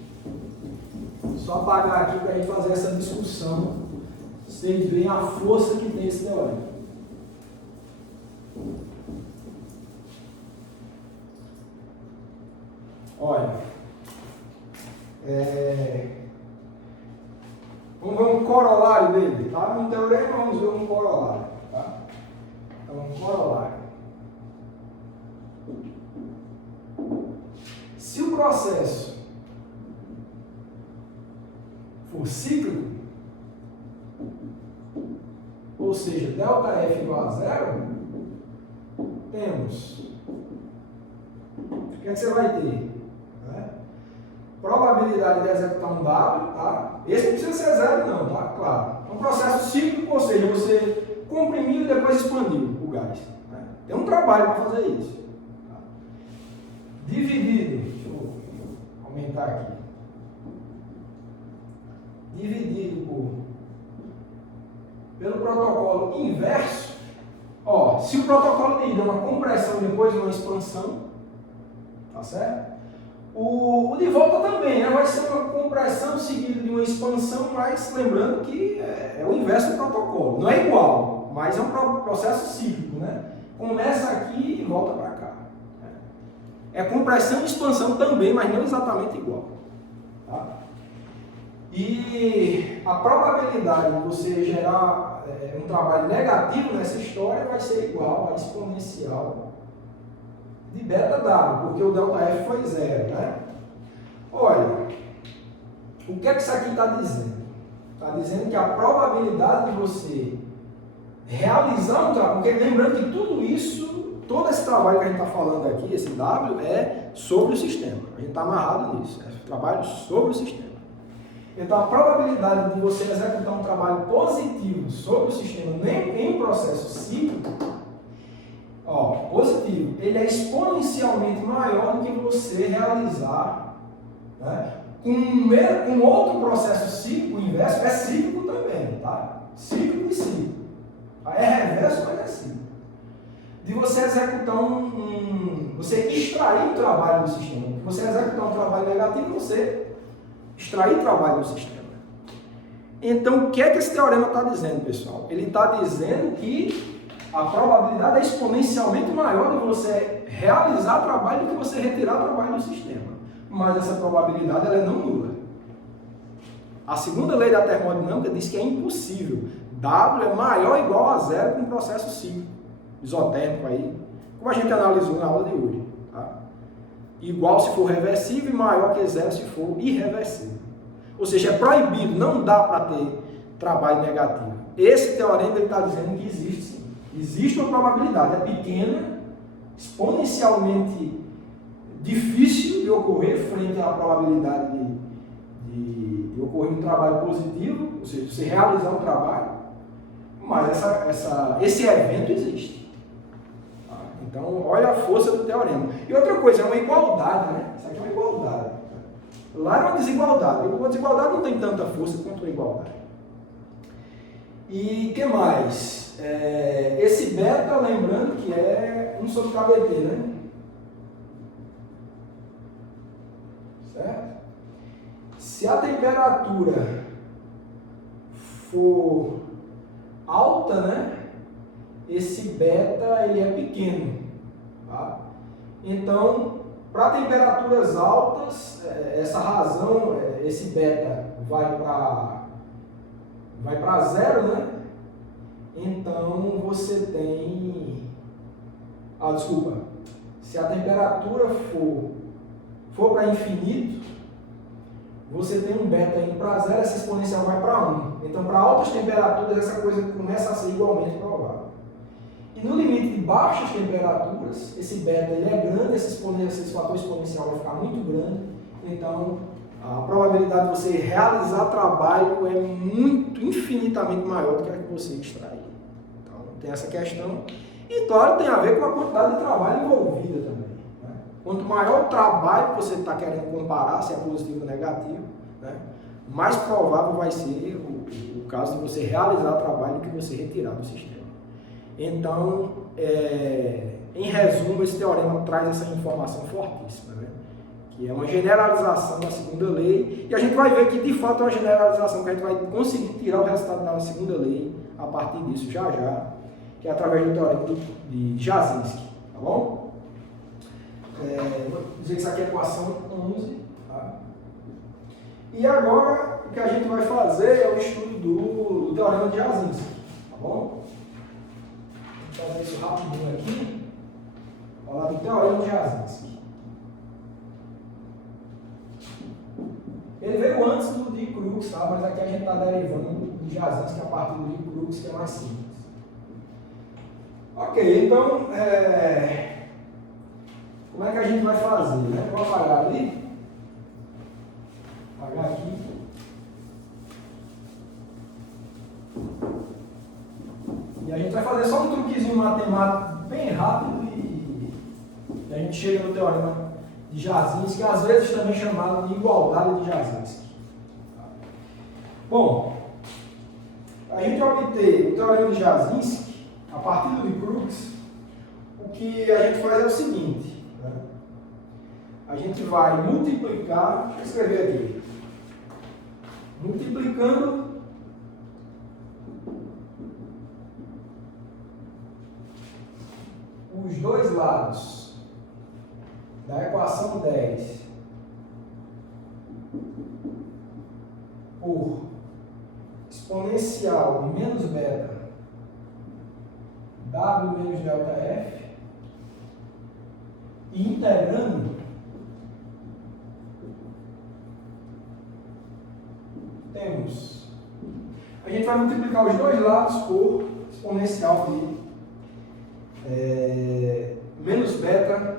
Só apagar aqui para a gente fazer essa discussão. Vocês veem a força que tem esse teorema. Olha, vamos ver um corolário dele, tá? No teorema vamos ver um corolário, tá? Então, um corolário. Se o processo for cíclico, ou seja, ΔF igual a zero, temos, o que é que você vai ter? Probabilidade de executar um W, tá? Esse não precisa ser zero não, tá? Claro. É um processo cíclico, ou seja, você comprimiu e depois expandiu o gás. Né? Tem um trabalho para fazer isso. Tá? Dividido, deixa eu aumentar aqui. Dividido pelo protocolo inverso. Ó, se o protocolo de ida é uma compressão depois de uma expansão, tá certo? O de volta também, né? Vai ser uma compressão seguida de uma expansão, mas lembrando que é o inverso do protocolo. Não é igual, mas é um processo cíclico, né? Começa aqui e volta para cá. É compressão e expansão também, mas não exatamente igual. Tá? E a probabilidade de você gerar um trabalho negativo nessa história vai ser igual à exponencial de beta-W, porque o ΔF foi zero, né? Olha, o que é que isso aqui está dizendo? Está dizendo que a probabilidade de você realizar um trabalho, porque lembrando que tudo isso, todo esse trabalho que a gente está falando aqui, esse W, é sobre o sistema. A gente está amarrado nisso, é trabalho sobre o sistema. Então, a probabilidade de você executar um trabalho positivo sobre o sistema em um processo cíclico, positivo, ele é exponencialmente maior do que você realizar, né, com outro processo cíclico, inverso, é cíclico também, tá? Cíclico e cíclico. É reverso, mas é cíclico. De você executar um você extrair o trabalho do sistema. Você executar um trabalho negativo, você extrair trabalho do sistema. Então, o que é que esse teorema está dizendo, pessoal? Ele está dizendo que a probabilidade é exponencialmente maior de você realizar trabalho do que você retirar trabalho do sistema. Mas essa probabilidade ela é não nula. A segunda lei da termodinâmica diz que é impossível. W é maior ou igual a zero para um processo cíclico, isotérmico aí, como a gente analisou na aula de hoje. Tá? Igual se for reversível e maior que zero se for irreversível. Ou seja, é proibido, não dá para ter trabalho negativo. Esse teorema está dizendo que existe sim. Existe uma probabilidade, é pequena, exponencialmente difícil de ocorrer frente à probabilidade de ocorrer um trabalho positivo, ou seja, você realizar um trabalho, mas esse evento existe. Tá? Então, olha a força do teorema. E outra coisa, é uma igualdade, né? Isso aqui é uma igualdade. Lá é uma desigualdade. Uma desigualdade não tem tanta força quanto a igualdade. E o que mais? Esse beta, lembrando que é 1 sobre kBt, né? Certo? Se a temperatura for alta, né? Esse beta ele é pequeno. Tá? Então, para temperaturas altas, essa razão, esse beta vai para zero, né? Então você tem... desculpa. Se a temperatura for para infinito, você tem um beta indo para zero, essa exponencial vai para 1. Então, para altas temperaturas, essa coisa começa a ser igualmente provável. E no limite de baixas temperaturas, esse beta ele é grande, esse fator exponencial vai ficar muito grande, então a probabilidade de você realizar trabalho é infinitamente maior do que a que você extrai. Então tem essa questão. E claro, tem a ver com a quantidade de trabalho envolvida também. Né? Quanto maior o trabalho que você está querendo comparar, se é positivo ou negativo, né? Mais provável vai ser o caso de você realizar trabalho que você retirar do sistema. Então, em resumo, esse teorema traz essa informação fortíssima, né? Que é uma generalização da segunda lei, e a gente vai ver que de fato é uma generalização que a gente vai conseguir tirar o resultado da segunda lei a partir disso já, que é através do teorema de Jasinski, tá bom? Vou dizer que isso aqui é a equação 11, tá? E agora o que a gente vai fazer é o estudo do teorema de Jasinski, tá bom? Vou fazer isso rapidinho aqui. Falar do teorema de Jasinski. Ele veio antes do de Crookes, tá? Mas aqui a gente está derivando de Jasinski a partir do de Crookes, que é mais simples. Ok, então, como é que a gente vai fazer? Né? Vou apagar ali. Apagar aqui. E a gente vai fazer só um truquezinho matemático bem rápido e a gente chega no teorema de Jasinski, que às vezes também é chamado de igualdade de Jasinski. Bom, a gente obter o teorema de Jasinski a partir do de Crookes, o que a gente faz é o seguinte, né? A gente vai multiplicar, deixa eu escrever aqui, multiplicando os dois lados da equação 10 por exponencial de menos beta W menos delta F e integrando temos, a gente vai multiplicar os dois lados por exponencial de menos beta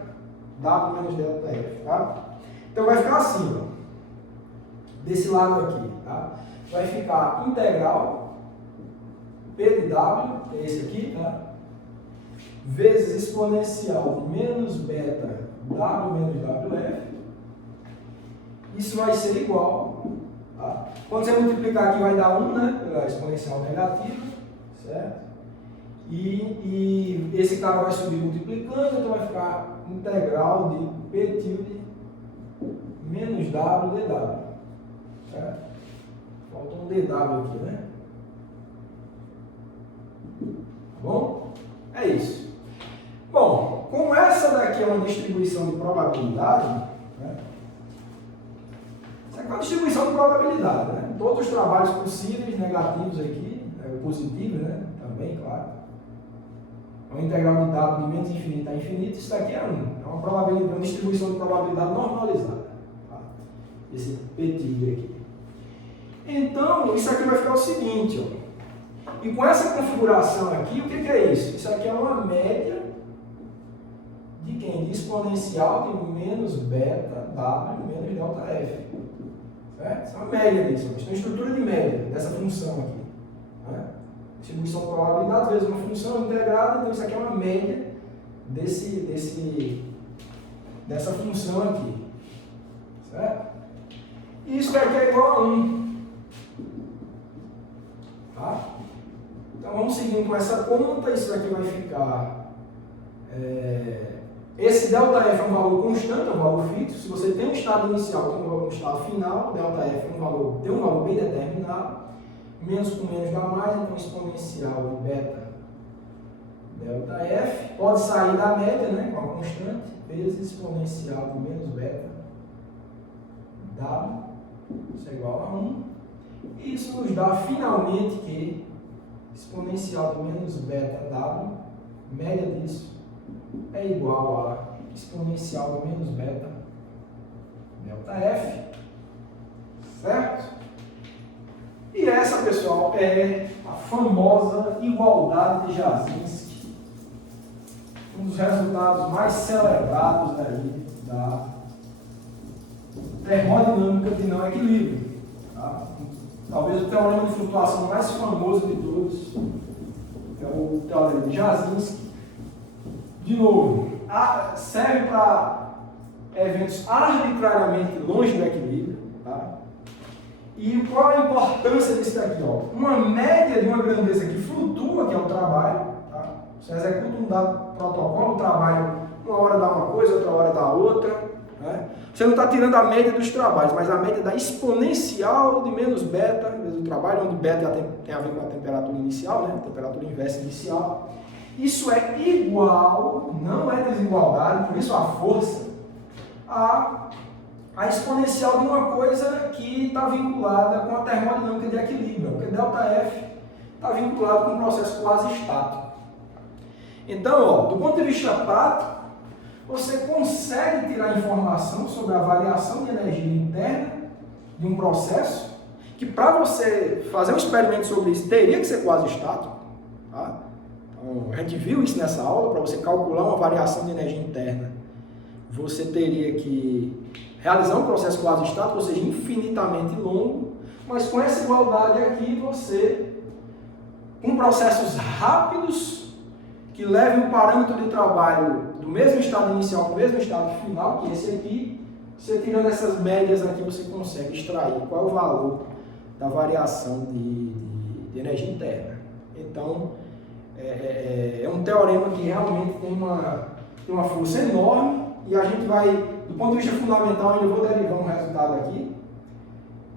W menos delta F, tá? Então vai ficar assim, ó, desse lado aqui, tá? Vai ficar integral P de W, que é esse aqui, tá? Vezes exponencial de menos beta W menos WF. Isso vai ser igual, tá? Quando você multiplicar aqui vai dar 1, né? Pela exponencial negativa, certo? E esse cara vai subir multiplicando, então vai ficar integral de P tilde menos W dW. Certo? Faltou um dW aqui, né? Tá bom? É isso. Bom, como essa daqui é uma distribuição de probabilidade, né? Isso aqui é uma distribuição de probabilidade, né? Todos os trabalhos possíveis, negativos aqui, positivos, né? Também, claro. Uma integral de W de menos infinito a infinito, isso daqui é uma probabilidade, uma distribuição de probabilidade normalizada. Tá? Esse P tilde aqui. Então, isso aqui vai ficar o seguinte, ó. E com essa configuração aqui, o que é isso? Isso aqui é uma média de quem? De exponencial de menos beta W menos delta F. Certo? Isso é uma média disso. Isso é uma estrutura de média dessa função aqui. Né? Distribuição de probabilidade vezes uma função integrada, então isso aqui é uma média dessa função aqui. Certo? E isso daqui é igual a 1. Tá? Então vamos seguindo com essa conta, isso daqui vai ficar... esse ΔF é um valor constante, é um valor fixo. Se você tem um estado inicial, tem um estado final, ΔF tem um valor bem determinado. Menos com menos dá mais, então exponencial de beta ΔF. Pode sair da média, né, com a constante, vezes exponencial de menos beta W, isso é igual a 1. E isso nos dá finalmente que exponencial de menos beta W, média disso, é igual a exponencial de menos beta delta F, certo? E essa, pessoal, é a famosa igualdade de Jazinski, um dos resultados mais celebrados aí da termodinâmica de não equilíbrio. Tá? Talvez o teorema de flutuação mais famoso de todos é o teorema de Jazinski. De novo, serve para eventos arbitrariamente longe do equilíbrio. Tá? E qual a importância disso daqui? Ó? Uma média de uma grandeza que flutua, que é o trabalho. Tá? Você executa um dado protocolo, o trabalho, uma hora dá uma coisa, outra hora dá outra. Né? Você não está tirando a média dos trabalhos, mas a média da exponencial de menos beta, vezes o trabalho, onde beta tem a ver com a temperatura inicial, né? Temperatura inversa inicial. Isso é igual, não é desigualdade, por isso a força, a exponencial de uma coisa que está vinculada com a termodinâmica de equilíbrio, porque ΔF está vinculado com um processo quase estático. Então, ó, do ponto de vista prático, você consegue tirar informação sobre a variação de energia interna de um processo, que para você fazer um experimento sobre isso teria que ser quase estático. Tá? Então, a gente viu isso nessa aula, para você calcular uma variação de energia interna, você teria que realizar um processo quase estático, ou seja, infinitamente longo, mas com essa igualdade aqui, você, com processos rápidos, que levem um parâmetro de trabalho do mesmo estado inicial para o mesmo estado final, que esse aqui, você tirando essas médias aqui, você consegue extrair qual é o valor da variação de energia interna. Então, é um teorema que realmente tem uma força enorme, e a gente vai, do ponto de vista fundamental, ainda vou derivar um resultado aqui,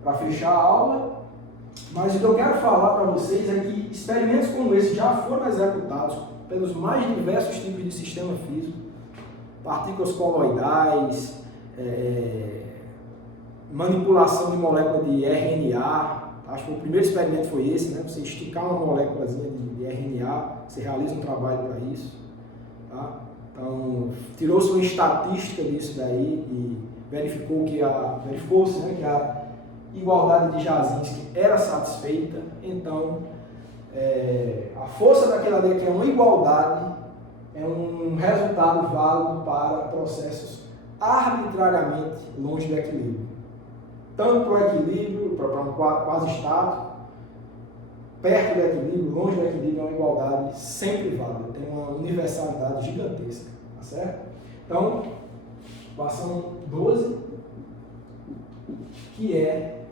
para fechar a aula, mas o que eu quero falar para vocês é que experimentos como esse já foram executados pelos mais diversos tipos de sistema físico, partículas coloidais, manipulação de molécula de RNA. Acho que o primeiro experimento foi esse, né? Você esticar uma moléculazinha de RNA, você realiza um trabalho para isso. Tá? Então, tirou-se uma estatística disso daí e verificou-se, né, que a igualdade de Jazinski era satisfeita. Então, a força daquela lei, que é uma igualdade, é um resultado válido para processos arbitrariamente longe do equilíbrio. Tanto para o equilíbrio, para um quase estático, perto do equilíbrio, longe do equilíbrio, é uma igualdade sempre válida, tem uma universalidade gigantesca, tá certo? Então, equação 12, que é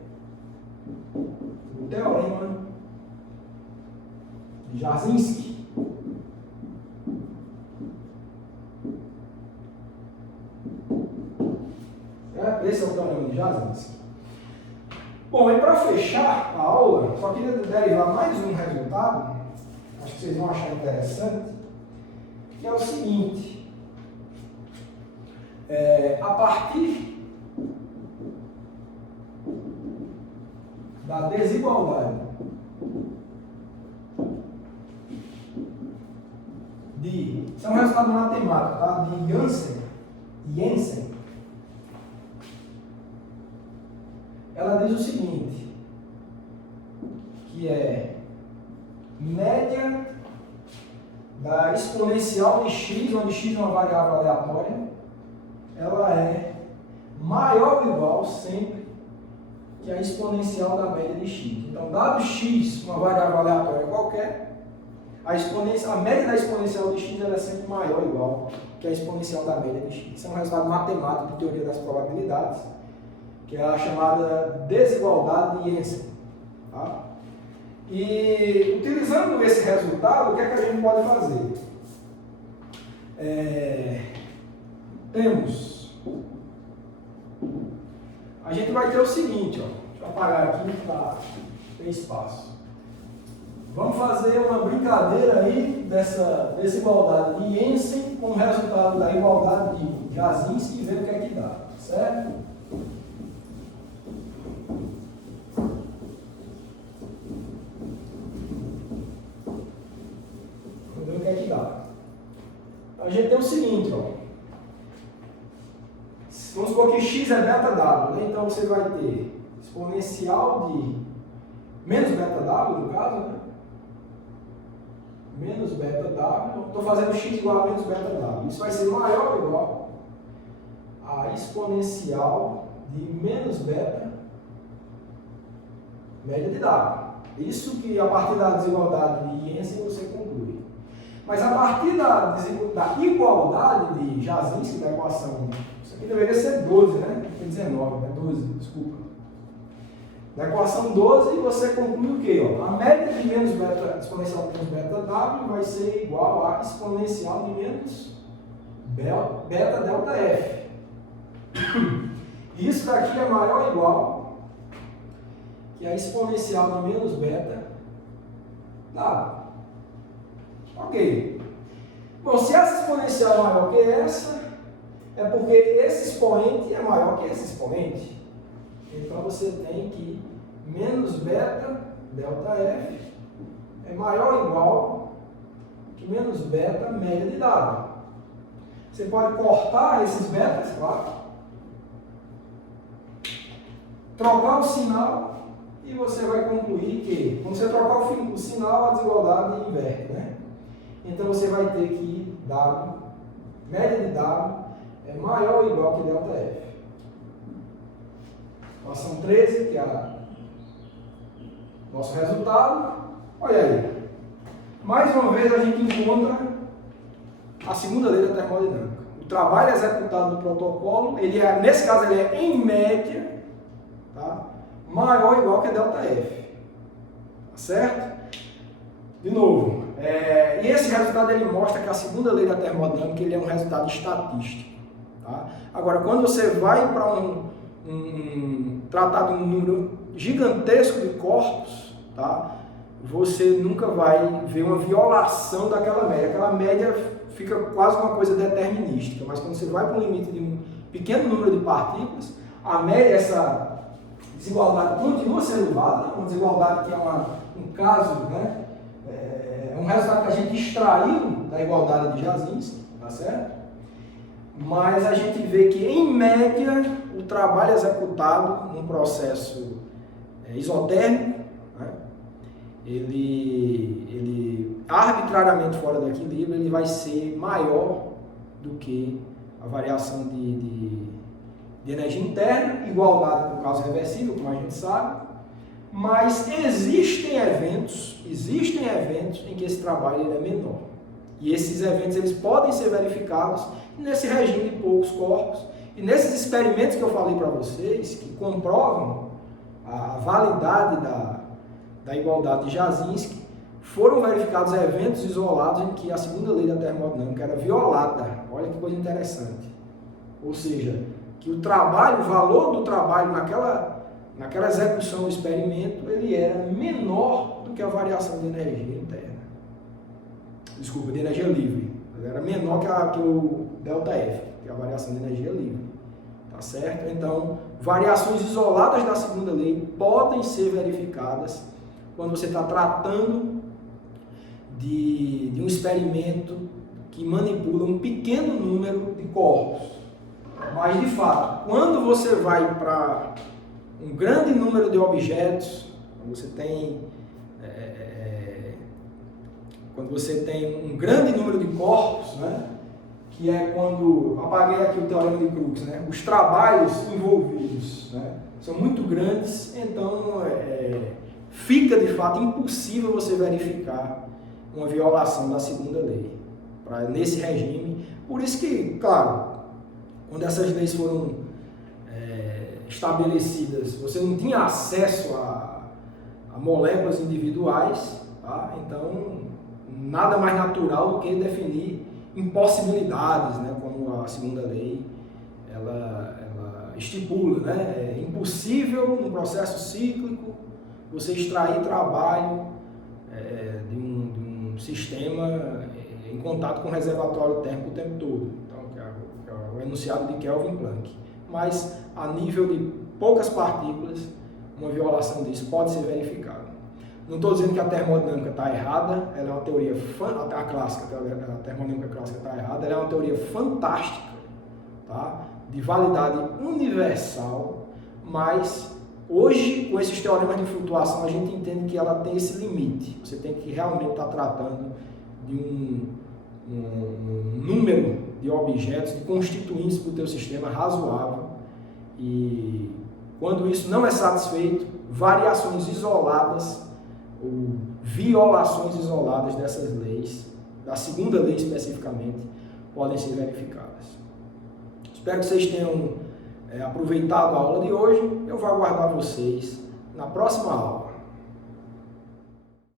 o teorema de Jazinski. Bom, e para fechar a aula, só queria derivar mais um resultado, acho que vocês vão achar interessante, que é o seguinte: a partir da desigualdade isso é um resultado matemático, tá? De Jensen, ela diz o seguinte, que é média da exponencial de x, onde x é uma variável aleatória, ela é maior ou igual sempre que a exponencial da média de x. Então, dado x, uma variável aleatória qualquer, a média da exponencial de x ela é sempre maior ou igual que a exponencial da média de x. Isso é um resultado matemático de teoria das probabilidades, que é a chamada desigualdade de Jensen. Tá? E utilizando esse resultado, o que é que a gente pode fazer? A gente vai ter o seguinte, ó, deixa eu apagar aqui para ter espaço. Vamos fazer uma brincadeira aí dessa desigualdade de Jensen com o resultado da igualdade de Jasinski e ver o que é que dá, certo? Vamos ver o que é que dá. A gente tem o seguinte, ó. Vamos supor que x é beta w, né? Então você vai ter exponencial de menos beta w, no caso, né? Menos beta w, estou fazendo x igual a menos beta w. Isso vai ser maior ou igual a exponencial de menos beta média de w. Isso que a partir da desigualdade de Jensen você conclui. Mas a partir da igualdade de Jasinski, da equação, isso aqui deveria ser 12, né? Foi 19, né? 12, desculpa. Da equação 12, você conclui o quê? Ó? A média de menos beta, exponencial de menos beta w vai ser igual a exponencial de menos beta delta f. Isso daqui é maior ou igual que a exponencial de menos beta w. Ok. Bom, se essa exponencial é maior que essa, é porque esse expoente é maior que esse expoente. Então você tem que menos beta delta f é maior ou igual que menos beta média de w. Você pode cortar esses betas, claro, trocar o sinal e você vai concluir que, quando você trocar o sinal, a desigualdade inverte, né? Então você vai ter que w, média de w, é maior ou igual que delta f. Equação 13, que é nosso resultado. Olha aí. Mais uma vez a gente encontra a segunda lei da termodinâmica. O trabalho executado no protocolo, ele é, nesse caso ele é em média, tá? Maior ou igual que ΔF. Tá certo? De novo, e esse resultado ele mostra que a segunda lei da termodinâmica ele é um resultado estatístico. Tá? Agora, quando você vai para tratar de um número gigantesco de corpos, tá? Você nunca vai ver uma violação daquela média. Aquela média fica quase uma coisa determinística, mas quando você vai para o limite de um pequeno número de partículas, a média, essa desigualdade continua sendo elevada, uma desigualdade que é um caso, né? É um resultado que a gente extraiu da igualdade de Jasinski, tá certo? Mas a gente vê que, em média, o trabalho executado num processo isotérmico, né, ele arbitrariamente fora do equilíbrio, ele vai ser maior do que a variação de energia interna, igualdade no caso reversível, como a gente sabe, mas existem eventos em que esse trabalho ele é menor. E esses eventos eles podem ser verificados nesse regime de poucos corpos. E nesses experimentos que eu falei para vocês, que comprovam a validade da igualdade de Jasinski, foram verificados eventos isolados em que a segunda lei da termodinâmica era violada. Olha que coisa interessante. Ou seja, que o valor do trabalho naquela execução do experimento, ele era menor do que a variação de energia interna. Desculpa, de energia livre. Ele era menor que o ΔF, que é a variação de energia livre. Tá certo? Então, variações isoladas da segunda lei podem ser verificadas quando você está tratando de um experimento que manipula um pequeno número de corpos. Mas, de fato, quando você vai para um grande número de objetos, quando você tem um grande número de corpos, né, que é quando, apaguei aqui o teorema de Crookes, né, os trabalhos envolvidos, né, são muito grandes, então fica de fato impossível você verificar uma violação da segunda lei nesse regime. Por isso que, claro, quando essas leis foram estabelecidas, você não tinha acesso a moléculas individuais, tá? Então nada mais natural do que definir impossibilidades, né? Como a segunda lei ela estipula, né? É impossível no processo cíclico você extrair trabalho de um sistema em contato com o reservatório térmico o tempo todo, então, que é o enunciado de Kelvin-Planck. Mas a nível de poucas partículas, uma violação disso pode ser verificada. Não estou dizendo que a termodinâmica está errada, ela é uma teoria a termodinâmica clássica está errada, ela é uma teoria fantástica, tá? De validade universal, mas hoje, com esses teoremas de flutuação, a gente entende que ela tem esse limite. Você tem que realmente estar tratando de um número de objetos, de constituintes para o teu sistema razoável, e quando isso não é satisfeito, variações isoladas ou violações isoladas dessas leis, da segunda lei especificamente, podem ser verificadas. Espero que vocês tenham aproveitado a aula de hoje. Eu vou aguardar vocês na próxima aula.